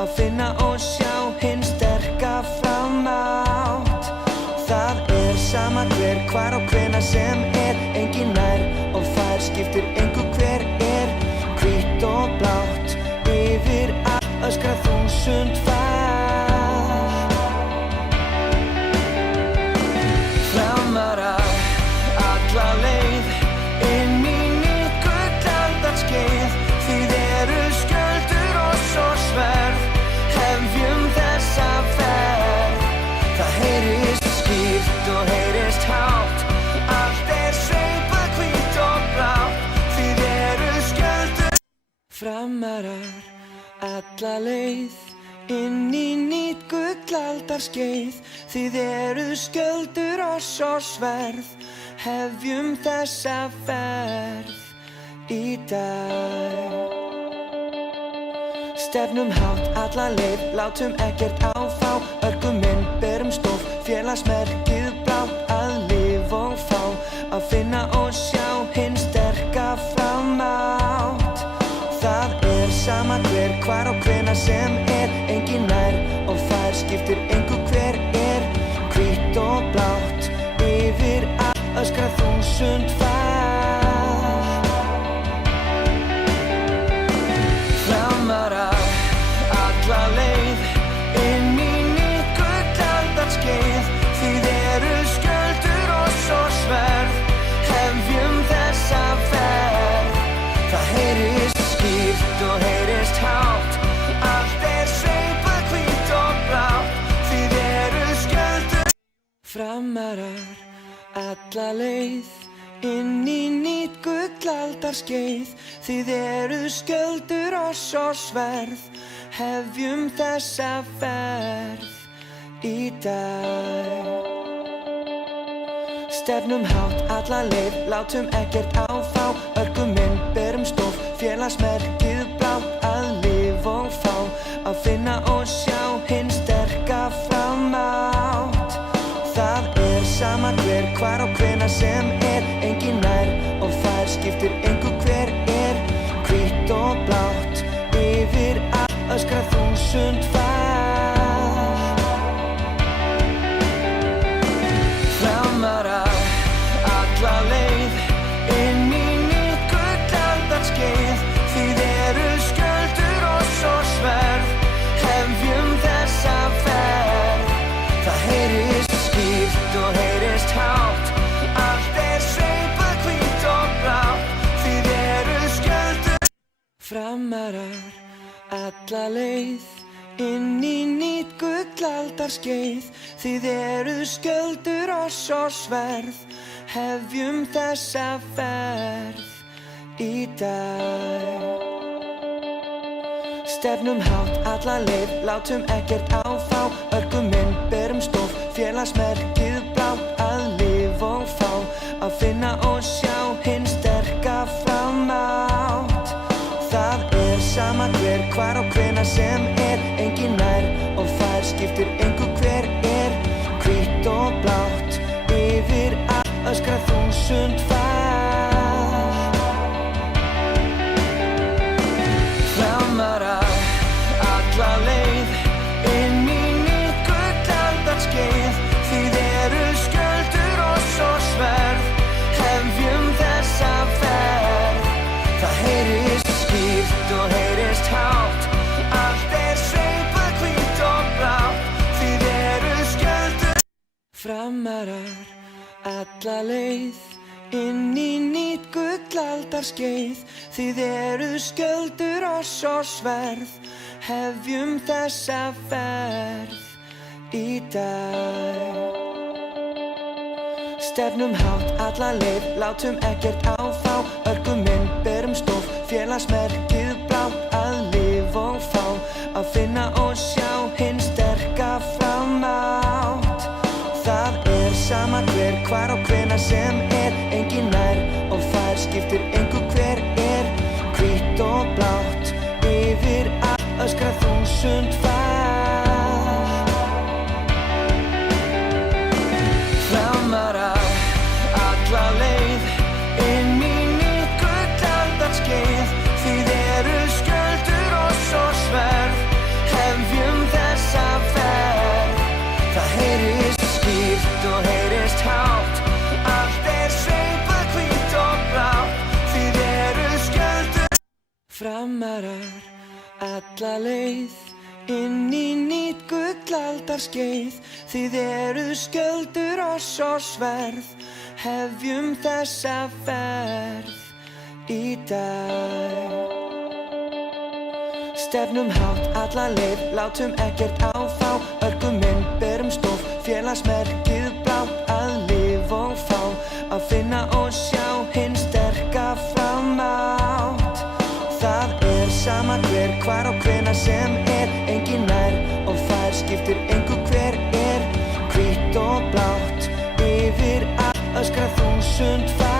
að finna og sjá hinn sterka framátt. Það sama hver, hvar og hvenær sem engin nær og fær, skiptir engu hver hvítt og blátt, yfir allt öskra 1000 far. Framarar alla leið inn í nýtt gullaldarskeið. Þið eruð skjöldur, oss og sverð, hefjum þessa ferð. Það heyrist skýrt og heyrist hátt, allt sveipað hvítt og blátt. Þið eruð skjöldur. Framarar alla leið inn í nýtt gullaldarskeið. Þið eruð skjöldur, oss og sverð, hefjum þessa ferð í dag. Stefnum hátt alla leið, látum ekkert áfá, örgum inn, berum stof, félagsmerkið blátt, að lifa og fá, að finna og sjá hinn sterka framátt. Það sama hver, hvar og hvenær sem engin nær og fær, skiptir engu hver hvítt og blátt, yfir allt öskra 1000 far. Framarar alla leið inn í nýtt gullaldarskeið. Þið eruð skjöldur, oss og sverð, hefjum þessa ferð. Það heyrist skýrt og heyrist hátt, allt sveipað hvítt og blátt. Þið eruð skjöldur. Framarar alla leið inn í nýtt gullaldarskeið. Þið eruð skjöldur, oss og sverð, hefjum þessa ferð í dag. Stefnum hátt alla leið, látum ekkert áfá, örgum inn, berum stof, félagsmerkið blátt, að lifa og fá, að finna og sjá hinn sterka framátt. Það sama hver, hvar og hvenær sem engin nær og fær, skiptir engu hver hvítt og blátt, yfir allt öskra 1000 far. Framarar alla leið inn í nýtt gullaldarskeið. Þið eruð skjöldur, oss og sverð, hefjum þessa ferð. Það heyrist skýrt og heyrist hátt, allt sveipað hvítt og blátt. Þið eruð skjöldur. Framarar alla leið inn í nýtt gullaldarskeið. Þið eruð skjöldur, oss og sverð, hefjum þessa ferð í dag. Stefnum hátt alla leið, látum ekkert áfá, örgum inn, berum stof, félagsmerkið blátt, að lifa og fá, að finna og sjá hinn sterka framátt. Það sama Framarar alla leið inn í nýtt gullaldarskeið. Þið eruð skjöldur oss og sverð, hefjum þessa ferð í dag. Stefnum hátt alla leið, látum ekkert áfá. Örgum inn, berum stof, félagsmerkið blátt. Að lifa og fá, að finna og sjá hinn sterka framátt. Það sama hver, hvar og hvenær sem engin nær og fær, skiptir engu hver hvítt og blátt. Yfir allt öskra 1000 far. Framarar alla leið inn í nýtt gullaldarskeið. Þið eruð skjöldur oss og sverð, hefjum þessa ferð. Það heyrist skýrt og heyrist hátt, allt sveipað hvítt og blátt. Þið eruð skjöldur. Framarar alla leið inn í nýtt gullaldarskeið. Þið eruð skjöldur oss og sverð, hefjum þessa ferð í dag. Stefnum hátt alla leið, látum ekkert áfá. Örgum inn, berum stof, félagsmerkið blátt. Að lifa og fá, að finna og sjá hinn sterka framátt. Það sama hver, hvar og hvenær sem engin nær og fær, skiptir engu hver hvítt og blátt. Yfir allt öskra 1000 far.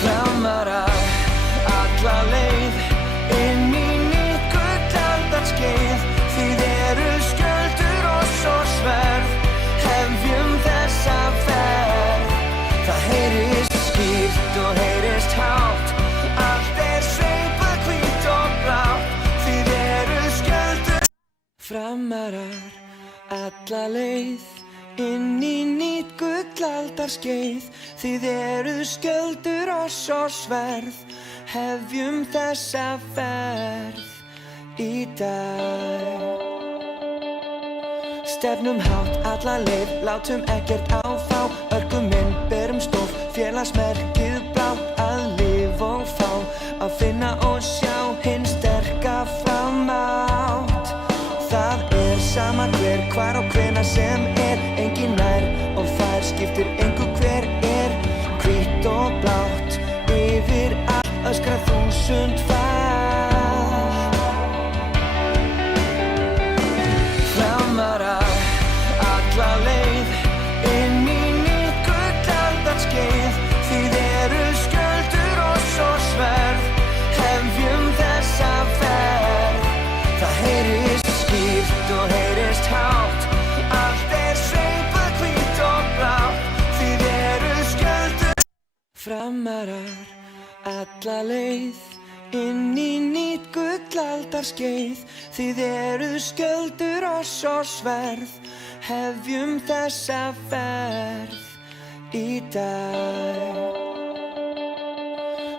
Framarar alla leið inn í nýtt gullaldarskeið. Þið eruð skjöldur oss og sverð, hefjum þessa ferð. Það heyrist skýrt og heyrist hátt, allt sveipað hvítt og blátt. Þið eruð skjöldur. Framarar alla leið inn í nýtt gullaldarskeið. Þið eruð skjöldur oss og sverð, hefjum þessa ferð í dag. Stefnum hátt alla leið, látum ekkert áfá. Örgum inn, berum stof, félagsmerkið blátt. Að lifa og fá, að finna og sjá hinn sterka framátt. Það sama hver, hvar og hvenær sem engin nær og fær, skiptir engu hver hvítt og blátt. Yfir allt öskra 1000 far. Framarar alla leið inn í nýtt gullaldarskeið. Þið eruð skjöldur oss og sverð, hefjum þessa ferð. Það heyrist skýrt og heyrist hátt, allt sveipað hvítt og blátt. Þið eruð skjöldur. Framarar alla leið inn í nýtt gullaldarskeið. Þið eruð skjöldur oss og sverð, hefjum þessa ferð í dag.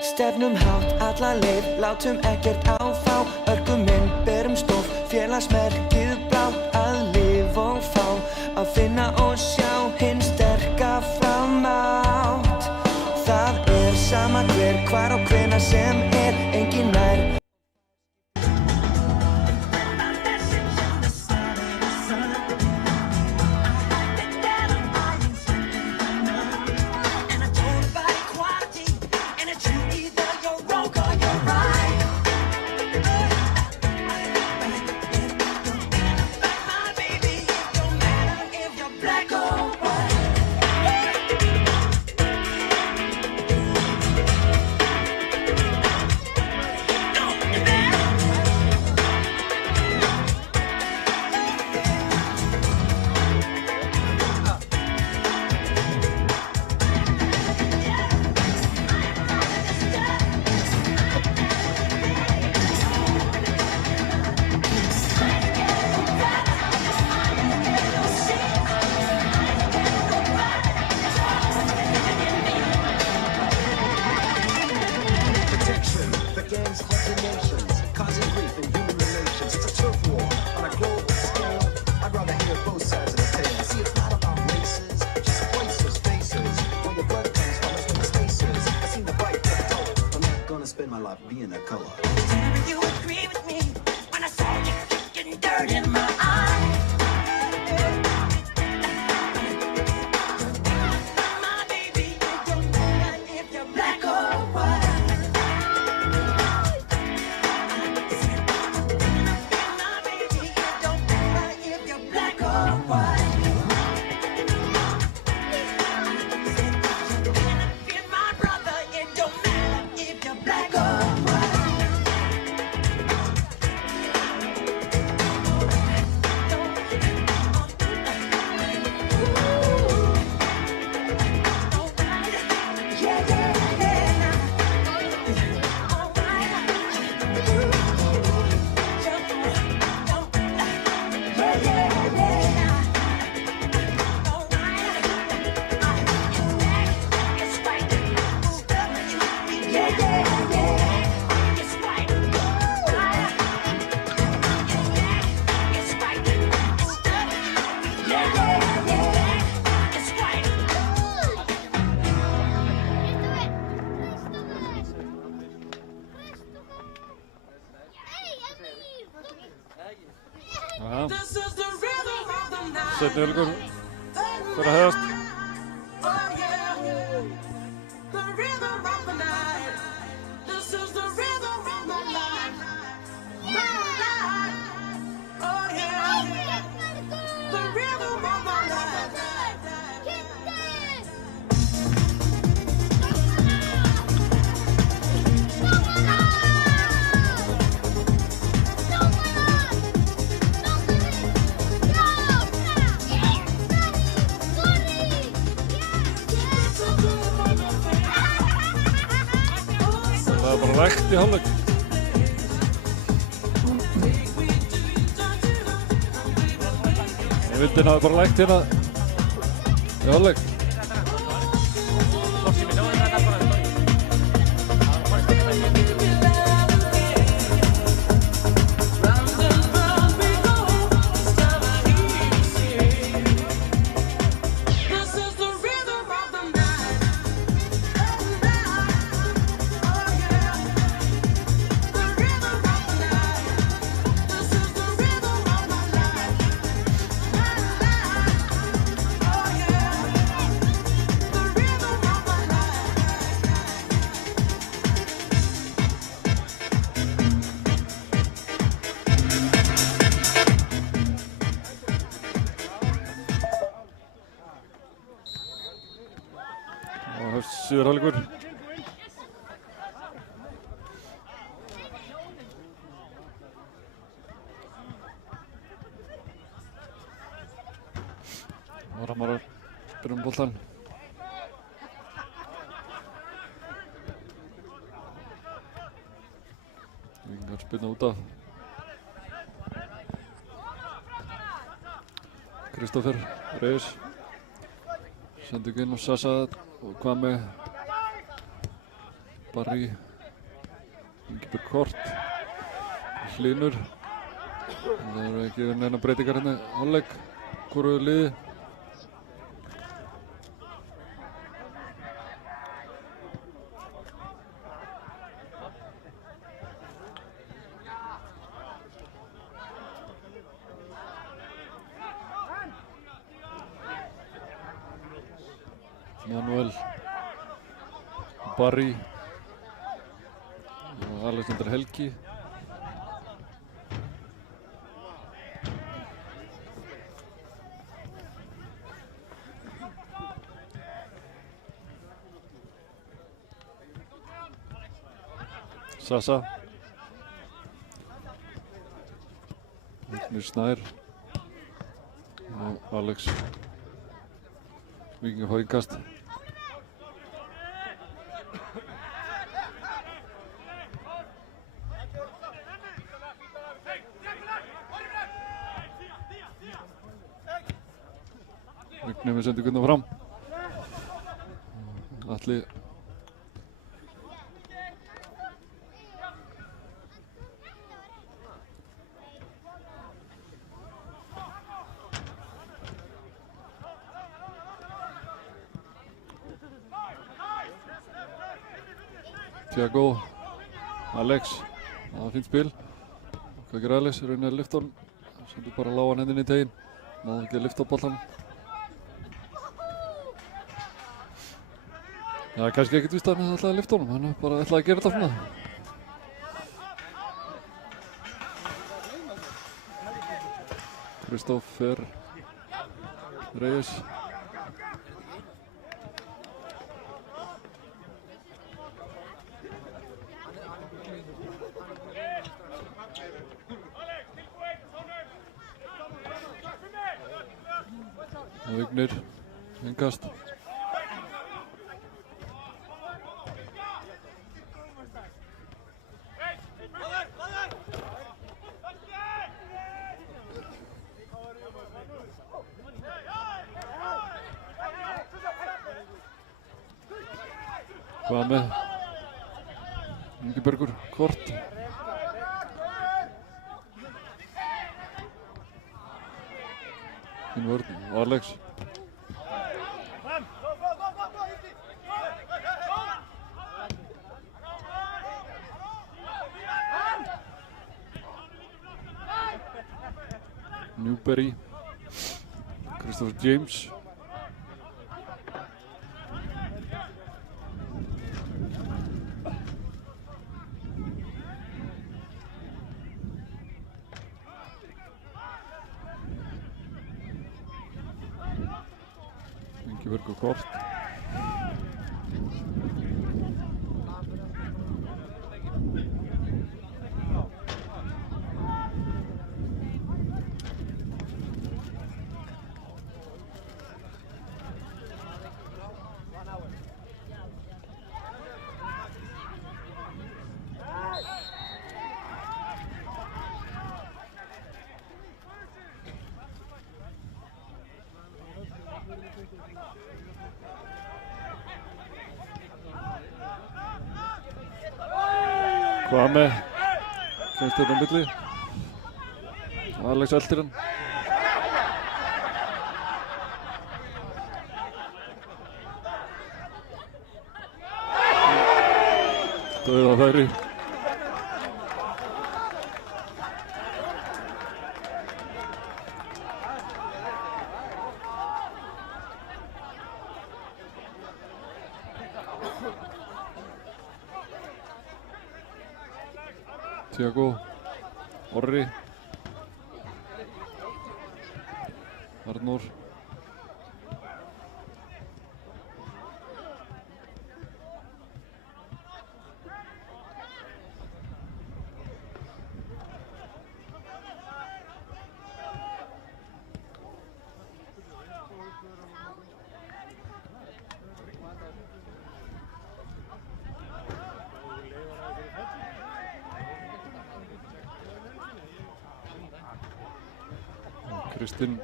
Stefnum hátt alla leið, látum ekkert áfá. Örgum inn, berum stof, félagsmerkið blátt. Að lifa og fá, að finna og sjá hinn sterka framátt. Það sama hver, hvar og hvenær sem engin nær. Já. Seinni helgur fyrir að hefast. Það er bara rækt í hálfleik. Vildin hafi bara lægt hérna í hálfleik. Síður hálfleikur. Ramarar spyrir boltan. Víkingar spyrna út af. Kristoffer Reyes sendi inn á Sasa og hvað með Barry, Ingibjörg Kort, Hlynur. Það eru ekki neina breytingar hérna í hálfleik, hvoru liði. Manuel, Barry og Alexander Helgi. Sasa. Vignir Snær og Alex. Víkingar fá innkast. Vignir með sendinguna fram. Atli Tiago, Alex, það var fínt spil. Hvað gerir Alex? Raunin að lyfta honum. Sendur bara lágan hendinn í teginn. Náði ekki að lyfta á boltanum. Já, kannski ekkert víst að hann ætlaði að lyfta honum. Hann bara ætlaði að gera þetta svona. Kristoffer Reyes. Vignir, innkast. Hvað með Ingibjörgur Kort. Fín vörn og Alex. Newberry, Christopher James. Ingeberg og Kort. Kwame kemst þetta á milli. Alex eltir hann. Dauðafæri. Tiago, Orri, Arnór. Kristinn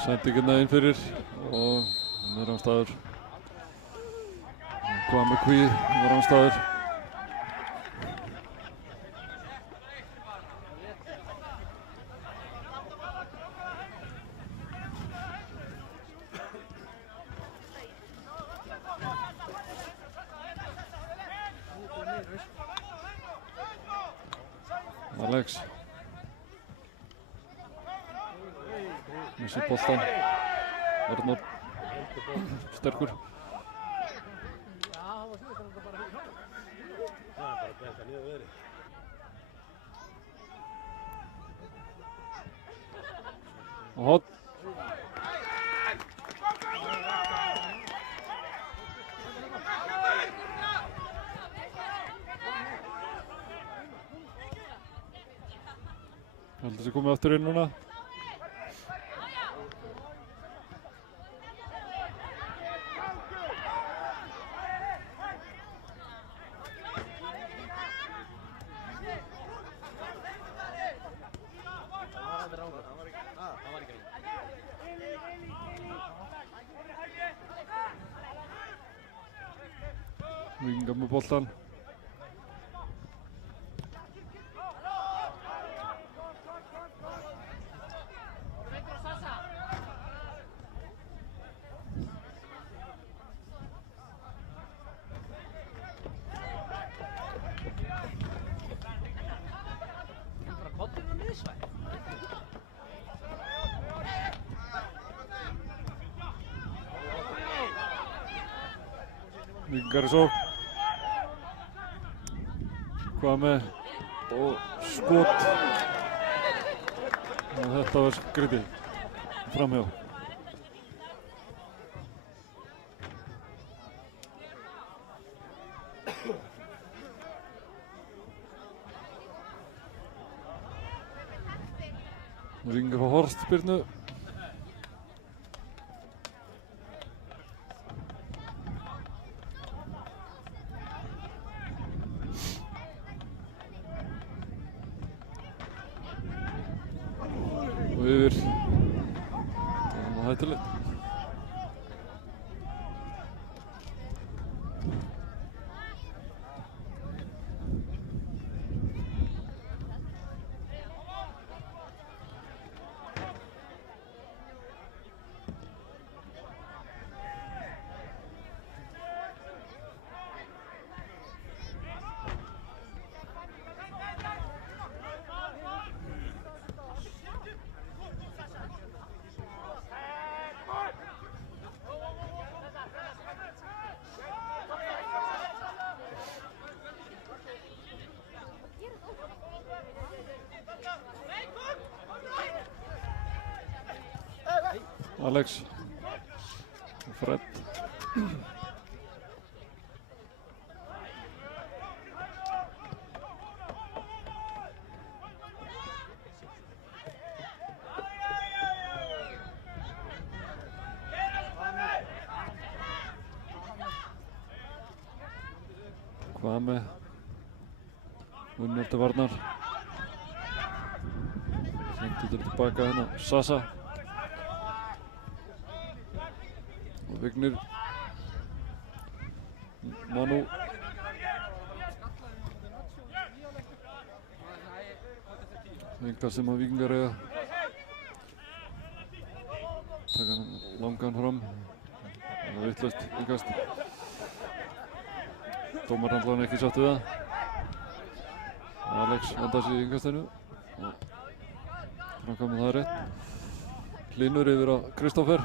sendi ekki inn fyrir og hann er án staður. Kwame Kví var án staður. Alex missir boltan. Arnór sterkur. Og hot. Heldur þessi komið aftur inn núna. Víkingar með boltan. Víkingar í sókn. Kwame og skot. Og þetta var skrítið framhjá. Víkingar fá hornspyrnu. Og yfir. Það var hættulegt. Alex og Fred. Kwame unnur til varnar. Sendur tilbaka hérna Sasa og Vignir Manu Enga sem að Víkingar eiga taka hann langan fram það er vitlaust yngast dómar handlaðan ekki sátt við það Alex vandar sig í yngastinu og framkvæmur það rétt Hlynur yfir á Kristoffer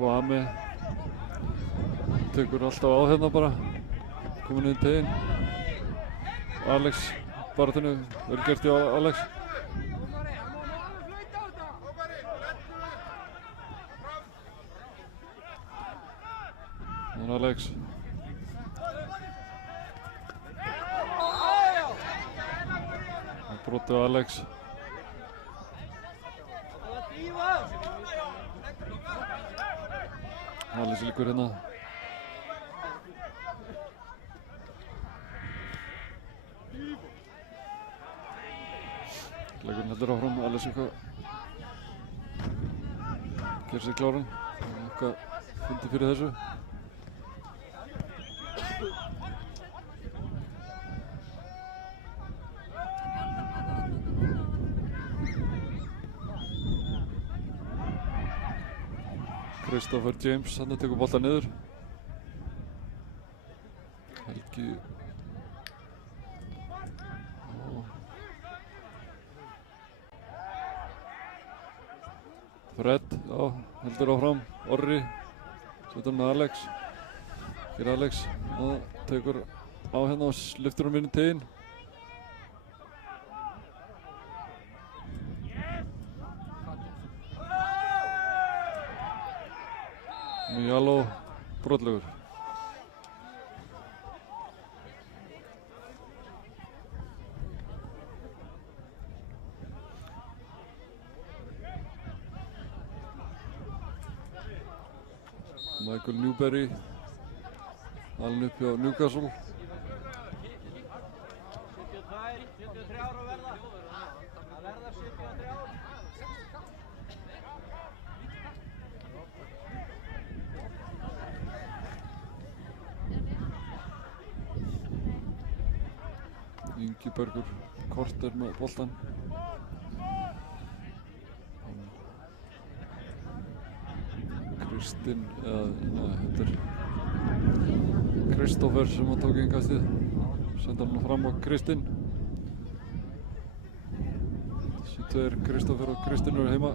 Kwame tekur alltaf á hérna bara komin inn teginn Alex barðinu vel gert hjá Alex og Alex brotið á Alex Alex líkur hérna leikurinn heldur áfram Alex eitthvað gerir sig kláran eitthvað fyndi fyrir þessu Christopher James hann tekur boltan niður Helgi Fred heldur áfram Orri setur hann með Alex hér Alex tekur á hérna og lyftur hann inn í teginn Mijalo brotlegur Michael Newberry alinn upp hjá Newcastle Ingibergur korter með boltan Kristinn þetta er Kristoffer sem hann tók innkastið senda hann fram á Kristinn þessi tveir Kristoffer og Kristinn eru heima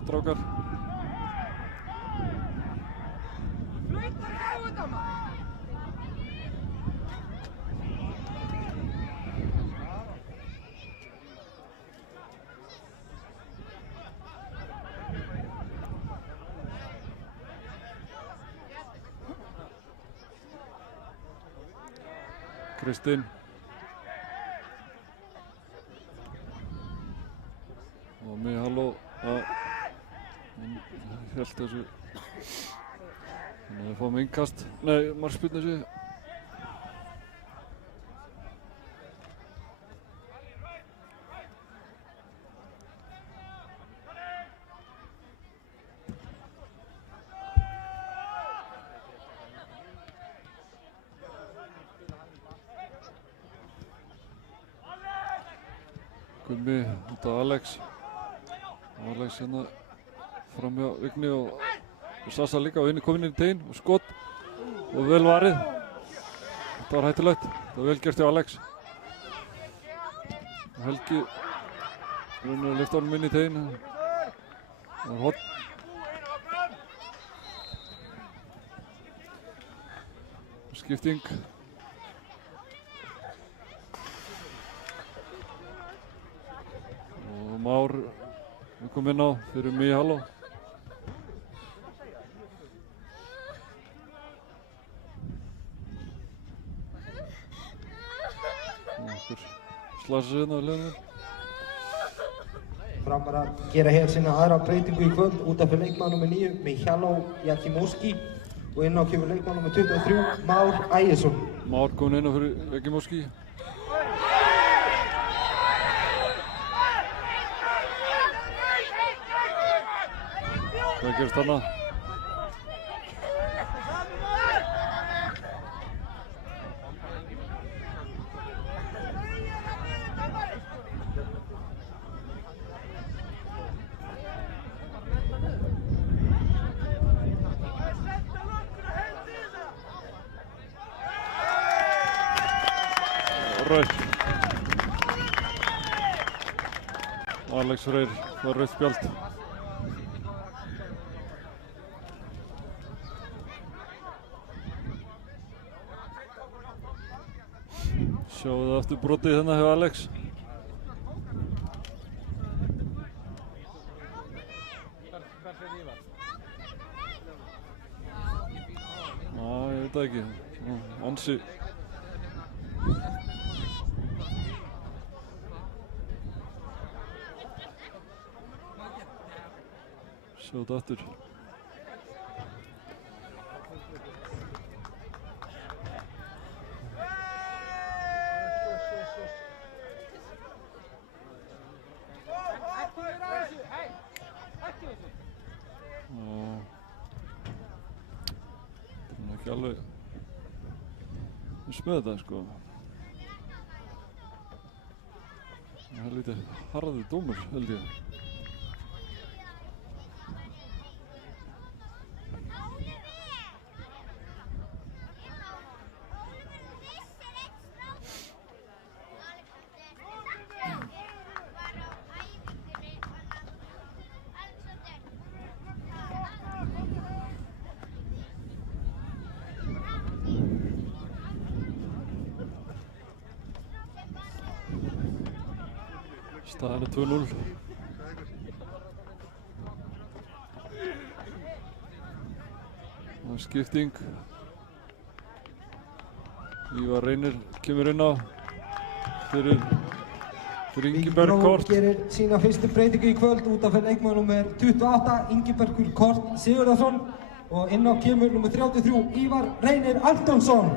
strákar Kristinn og Mijalo hann hélt þessu þannig að við fáum innkast markspyrnu þessu Gummi út á Alex hérna fram hjá Vigni og Sasa líka og inn komin inn í teginn og skot og vel varið þetta var hættulegt, þetta var vel gert hjá Alex Helgi reynir að lyfta honum inn í tegin. Það er horn. Skipting. Og Már kom inn á fyrir Míhalló. Okkur slasir hérna á liðinu. Framar að gera hér sína aðra breytingu í kvöld út af fyrir leikmann nr. 9 Michalo Jakimowski og inn á kemur leikmann nr. 23 Már Ægisson. Már komin inn á fyrir Jakimowski. Hvað gerist þarna? Rautt. Alex Freyr var rautt spjald. Sjáum aftur brotið hérna hjá Alex. Ég veit það ekki. Ansi. Sjáum þetta aftur. Það er ekki alveg með þetta sko. Það er lítið harður dómur held ég. Staðan er 2-0. Það er skipting. Ívar Reynir kemur inn á fyrir Ingiberg Kort. Gerir sína fyrstu breytingu í kvöld út af fyrir leikmann nr. 28 Ingibergur Kort Sigurðarsson og inn á kemur nr. 33 Ívar Reynir Antonsson.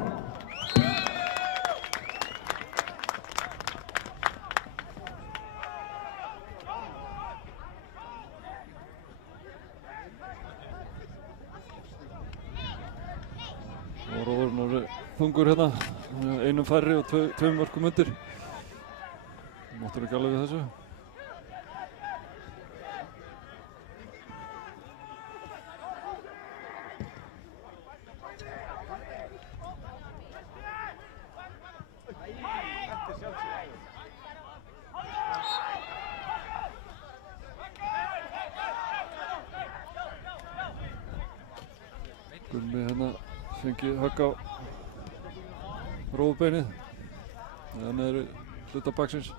Róðurinn er þungur hérna, einum færri og tveim mörkum undir. Máttur ekki alveg við þessu. Gummi hérna fengið högg á rófubeinið eða neðri hluta baksins.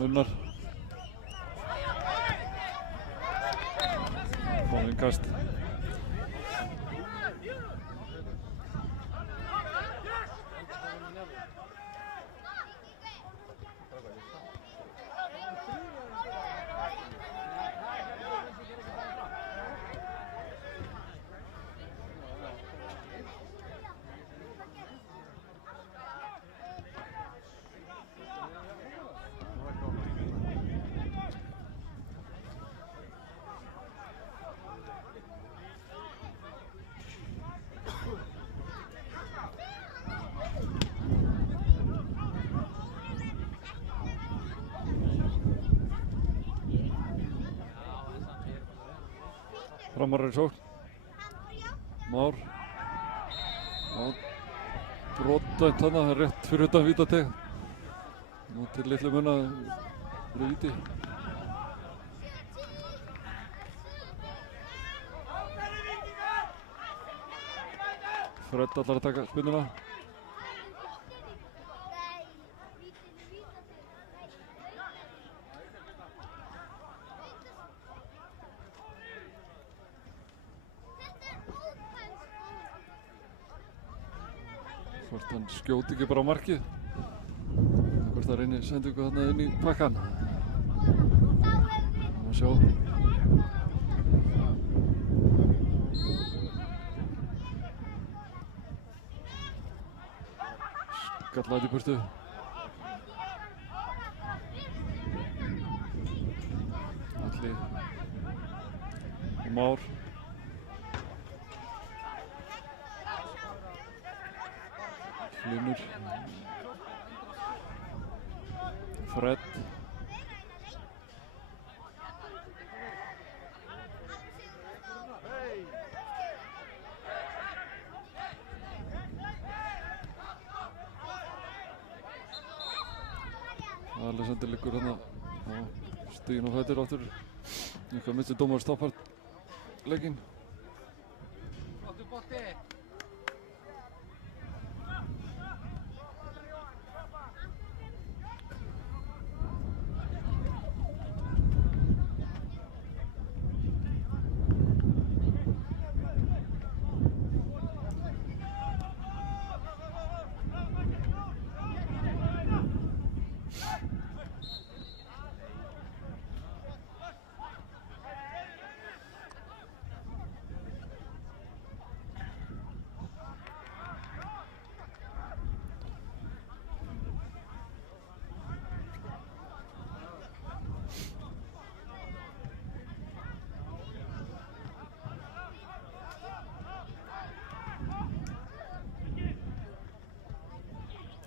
Unnar fáinn kast. Framarar í sókn. Már. Brotdæmt þarna, rétt fyrir utan vítateg. Nú til litlu munna fyrir víti. Fred allar að taka spinnuna. Hvort hann skjóti ekki bara á markið. Hvort það reynir sendingu þarna inn í pakkan. Má sjá. Skallaði í burtu. Alli. Og Már. Hlynur. Fred. Alexander liggur hérna á stíginn og fætir áttur. Eitthvað minnst dómar stoppar leikinn.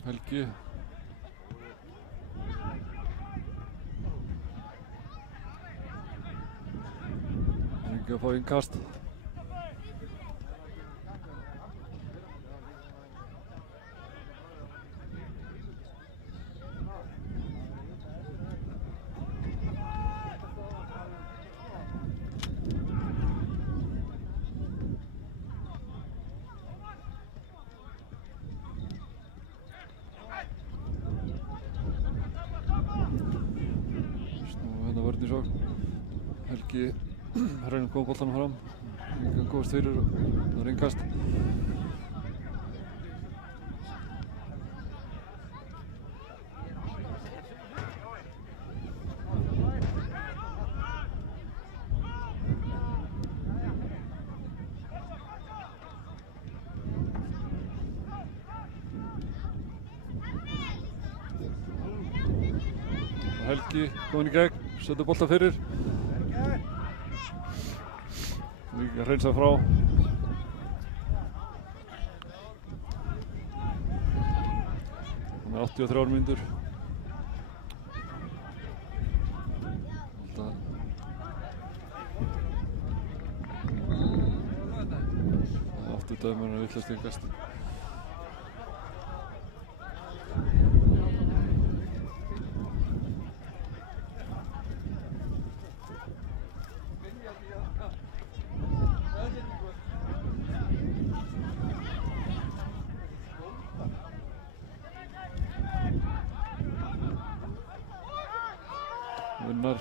Helgi. Helgi að fá innkast. Helgi reynir að koma boltanum fram. Engan góðast fyrir og það er innkast. Helgi komin í gegn, setur bolta fyrir. Líka hreinsa frá. Hann er 83 mínútur. Aftur dæmurinn er villast innkast. Vinnar.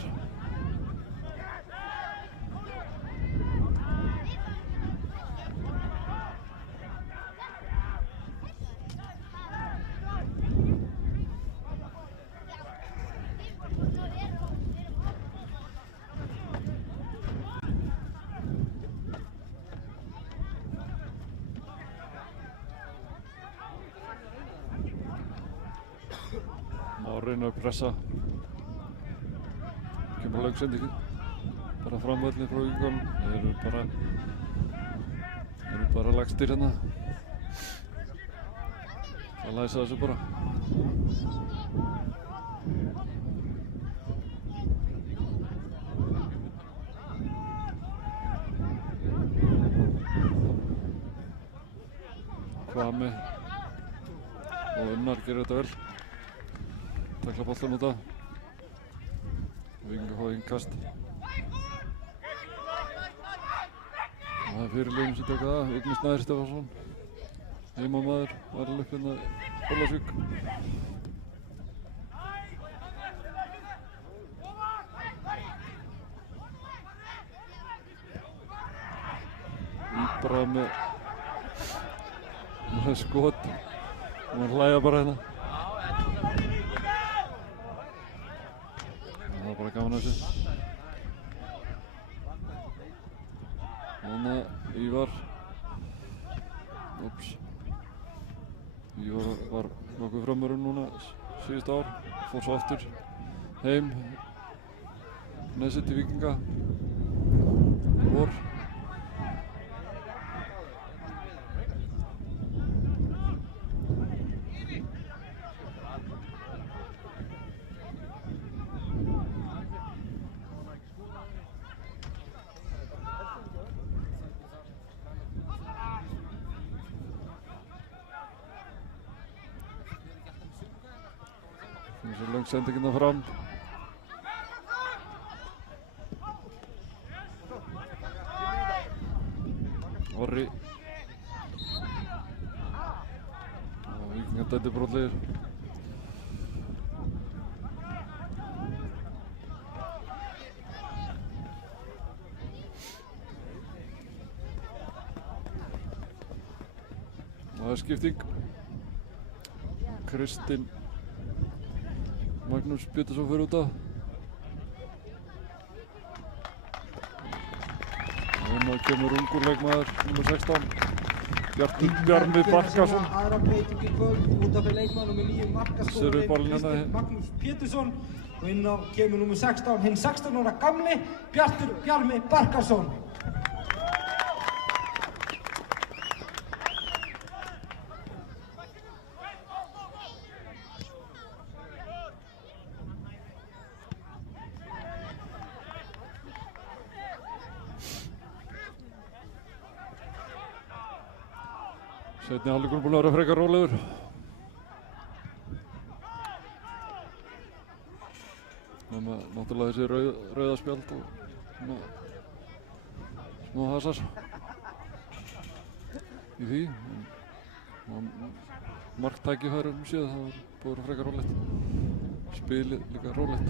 Má reyna að pressa. Kemur laugsendingin bara fram völlin frá Víkingunum. Þeir eru bara lagstir hérna. Það læsa þessu bara. Kvami og Unnar gerir þetta vel. Takla boltan út af. Víkingar fá innkast. Það er fyrirliðin sem tekur það, Vigni Snær Stefánsson. Heimamaður, varðal upp hérna Ólafsvík. Íbra með skot. Hún hlæja bara hérna. Það er bara gaman að þessu. Núna Ívar. Ups. Ívar var nokkuð framurinn núna síðust ár. Fór svo aftur heim. Nesið til Víkinga. Vor. Svo löng sendingina fram. Orri. Víkingar dæti brotlegir. Það er skipting. Kristinn Magnús Pétursson fyrir út af. Núna kemur ungur leikmaður, nr. 16. Bjarmi Barkarsson. Aðra breyting í kvöld út af fyrir leikmaður nr. 9 markaskórinn Kristinn Magnús Pétursson. Og inn á kemur nr. 16, hinn 16 ára gamli Bjarmi Barkarsson. Seinni hálfleikur búinn að vera frekar rólegur. Nema náttúrulega þessi rauða spjald og smá hasar í því. Marktækifærum séð, það var búið að vera frekar rólegt. Spilið líka rólegt.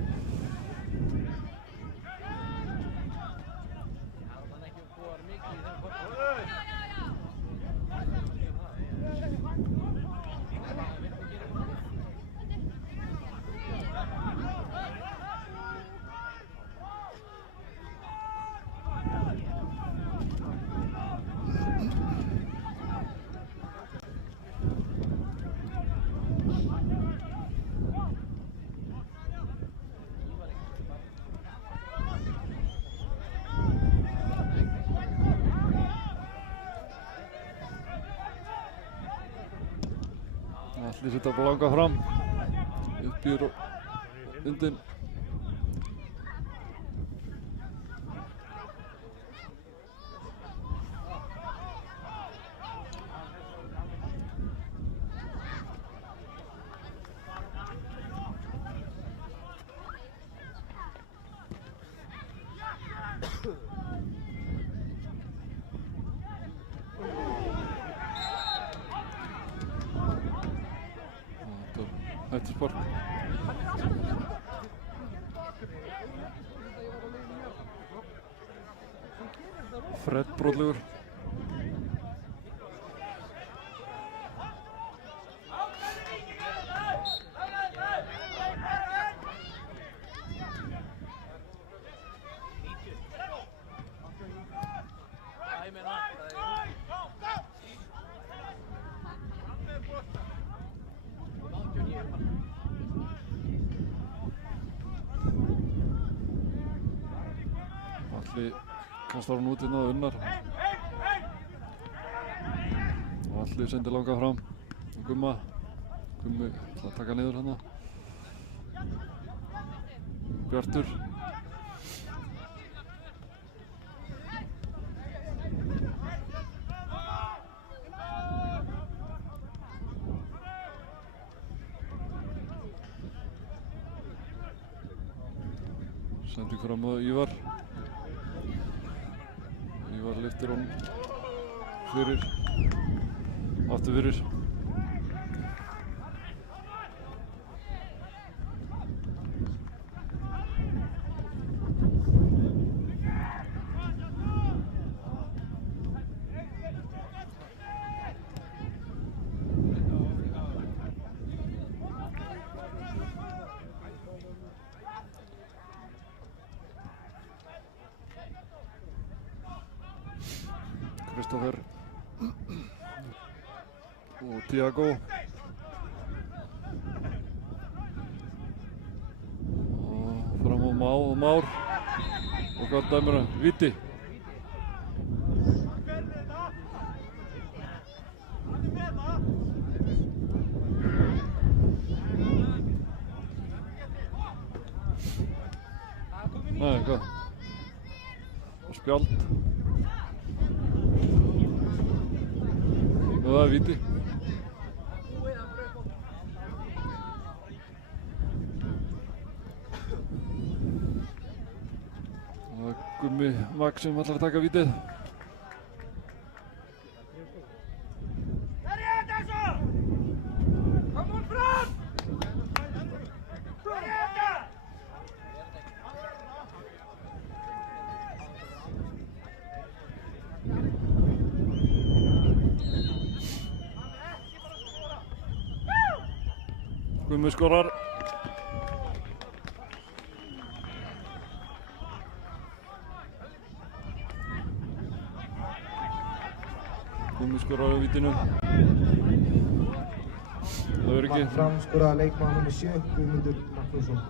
Allir setja blanga fram, upp í undin. Hættispark. Fred brotlegur. Alli kastar hann út inn á Unnar. Og Alli sendir langa fram. Gumma ætla að taka niður hana. Bjartur. Sending fram á Ívar. Ívar lyftir honum fyrir, aftur fyrir. Kristoffer og Tiago og fram á Már og hvað dæmir hann? Víti. Nei, hvað? Spjald. Það er víti. Það er Gummi Magg sem ætlar að taka vítið. Gummi skorar. Gummi skorar á vítinu. Það er ekki. Fram skoraði leikmaður nr. 7, Guðmundur Magnússon.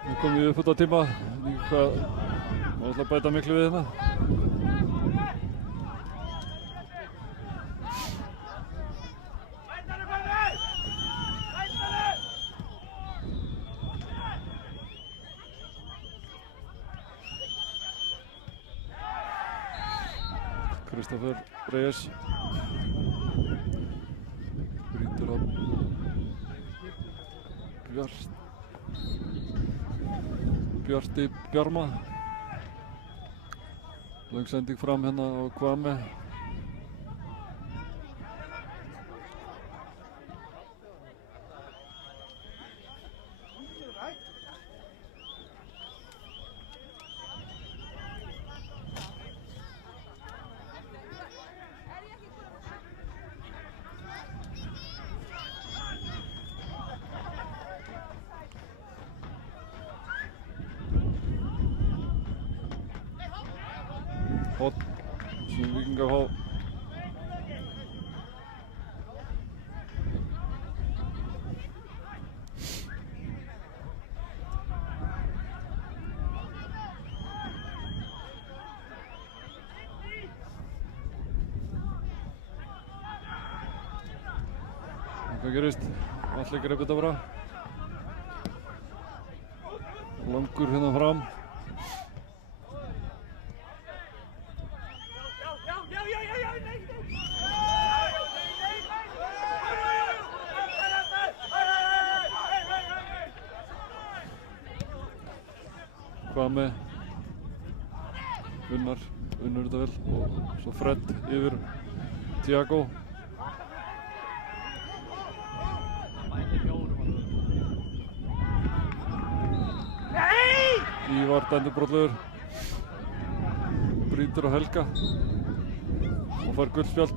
Nú komum við upp út á tíma. Hvað, má ætla að bæta miklu við hérna. Kristoffer Reyes brýtur á Bjarti Bjarma. Löng sending fram hérna á Kvame. Hot sem Víkingar fá. Hvað gerist? Allir greip þetta bara. Langur hérna fram. Kvame unnur þetta vel og svo Fred yfir Tiago. Ívar dæmdur brotlegur, brýtur á Helga og fær gullspjald.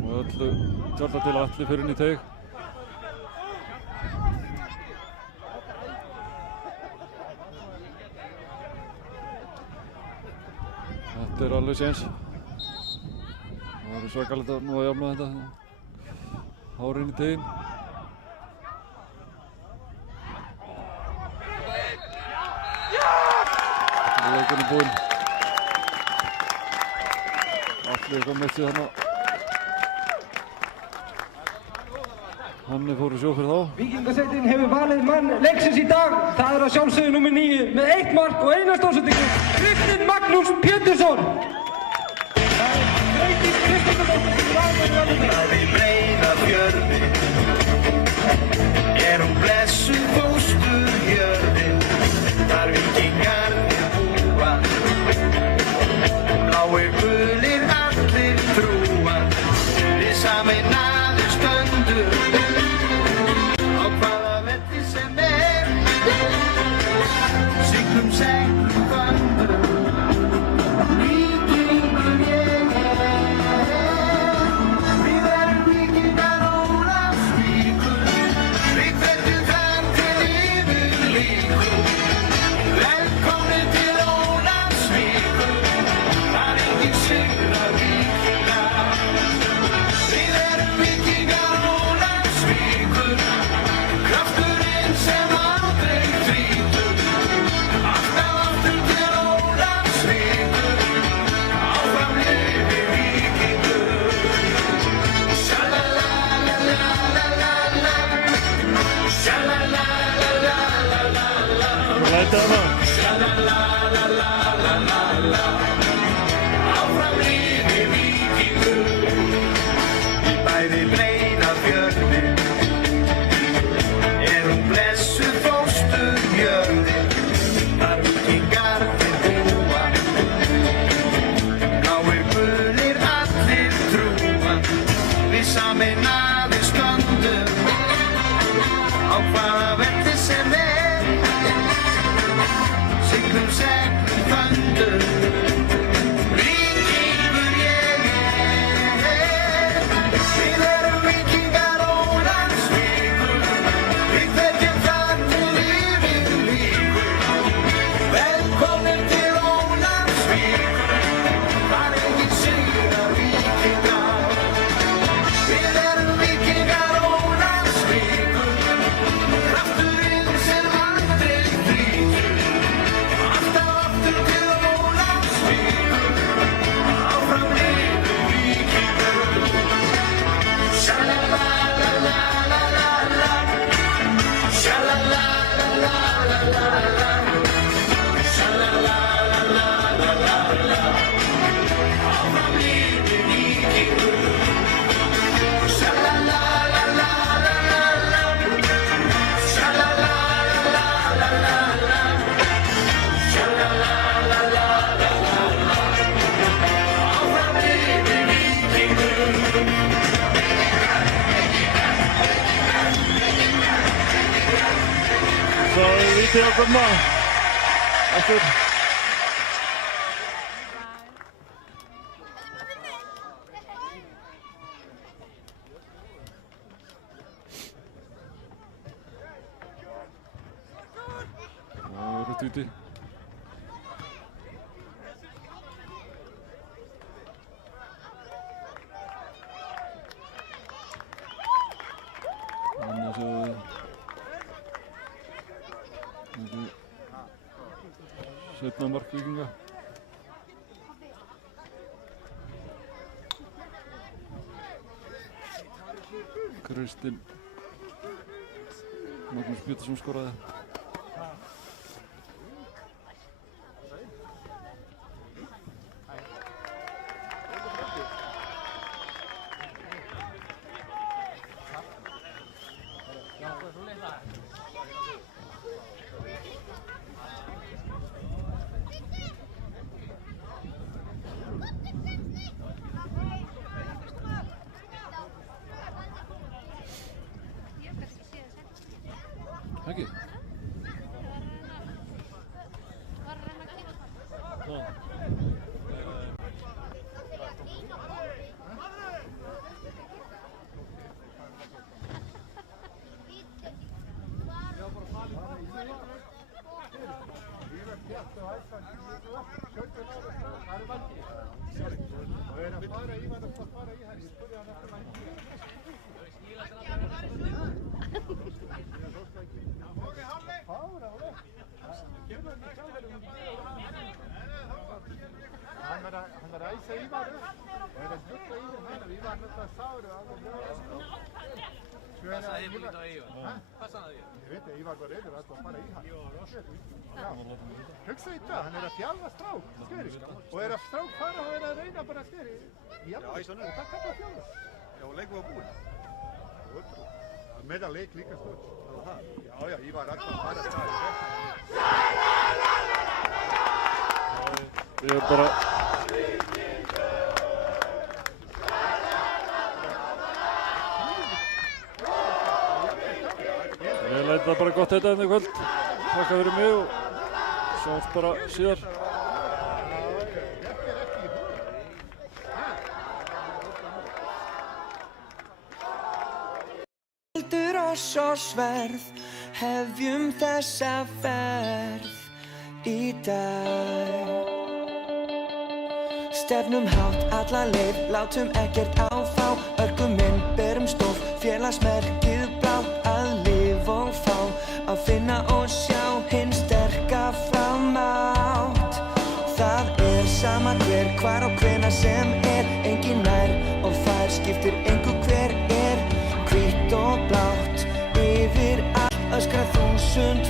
Og öllu tjálta til Atli fyrir inn í teig. Þetta er alveg séns. Það verður svakalegt að nú að jafna þetta. Hár inn í teginn. Leikurinn búinn. Allir eitthvað með sig þarna. Hann fór í sjó fyrir þá. Víkingasveitin hefur valið mann leiksins í dag. Það að sjálfsögðu númer 9 með 1 mark og 1 stóðsendingu. Kristinn Magnús Pétursson. Það Freydís Kristjánsdóttir. Í Breiðafjörði hún blessuð fósturjörðin, þar víkingarnir búa. Bláir gulir allir trúa, við sameinaðir stöndum á hvaða velli sem siglum seglum föndum. Víkingur ég við erum víkingar Ólafsvíkur, við hvetjum þar til yfirlíkur. Velkomnir til Ólafsvíkur, þar enginn sigrar víkingar. Við erum víkingar Ólafsvíkur, krafturinn sem aldrei þrýtur. Alltaf aftur til Ólafsvíkur, áfram lifi víkingur. Sjalalalalala, sjalalalalala, Læta hana. sjalalalalala, áfram lifi víkingur. Í bæði Breiðafjörði hún blessuð fósturjörðin, þar víkingarnir búa. Bláir gulir allir trúa, við sameinaðir stöndum á hvaða velli sem siglum seglum föndum. Víkingur ég við erum víkingar Ólafsvíkur, við hvetjum þar til yfirlíkur. Velkomnir til Ólafsvíkur, þar enginn sigrar víkingar. Við erum víkingar Ólafsvíkur, krafturinn sem aldrei þrýtur. Alltaf aftur til Ólafsvíkur, áfram lifi víkingur. Sjalalalalala, sjalalalalala, sjalalalalala, áfram lifi víkingur. Sjalalalalala, sjalalalalala, sjalalalalala, áfram lifi víkingur. Svo er vítið að koma. Aftur. Það er rétt víti. Annars seinna mark Víkinga. Kristinn Magnús Pétursson skoraði. Ekki? Passaði þið lítið á Ívar? Passaði þið? Ég veit að Ívar var reyður alltaf að fara í hann. Hugsa í það, hann að þjálfa strák, skeri. Og að strák fara og að reyna bara skeri. Já, og það kallar að þjálfa. Já, og leikum var búinn. Með að leik líka stótt. Já, Ívar alltaf að fara það. Ég bara... Ég læt það bara gott þetta enn í kvöld. Takk fyrir mig og sjáumst bara síðar. Eldur oss og sverð, hefjum þessa ferð í dag. Stefnum hátt alla leið, látum ekkert áfá. Örkuminn berum stof, félagsmerkið blátt. Að lifa og fá, að finna og sjá hinn sterka framátt. Það sama hver, hvar og hvenær sem enginn nær og fær, skiptir engu hver hvítt og blátt. Yfir allt öskra þúsund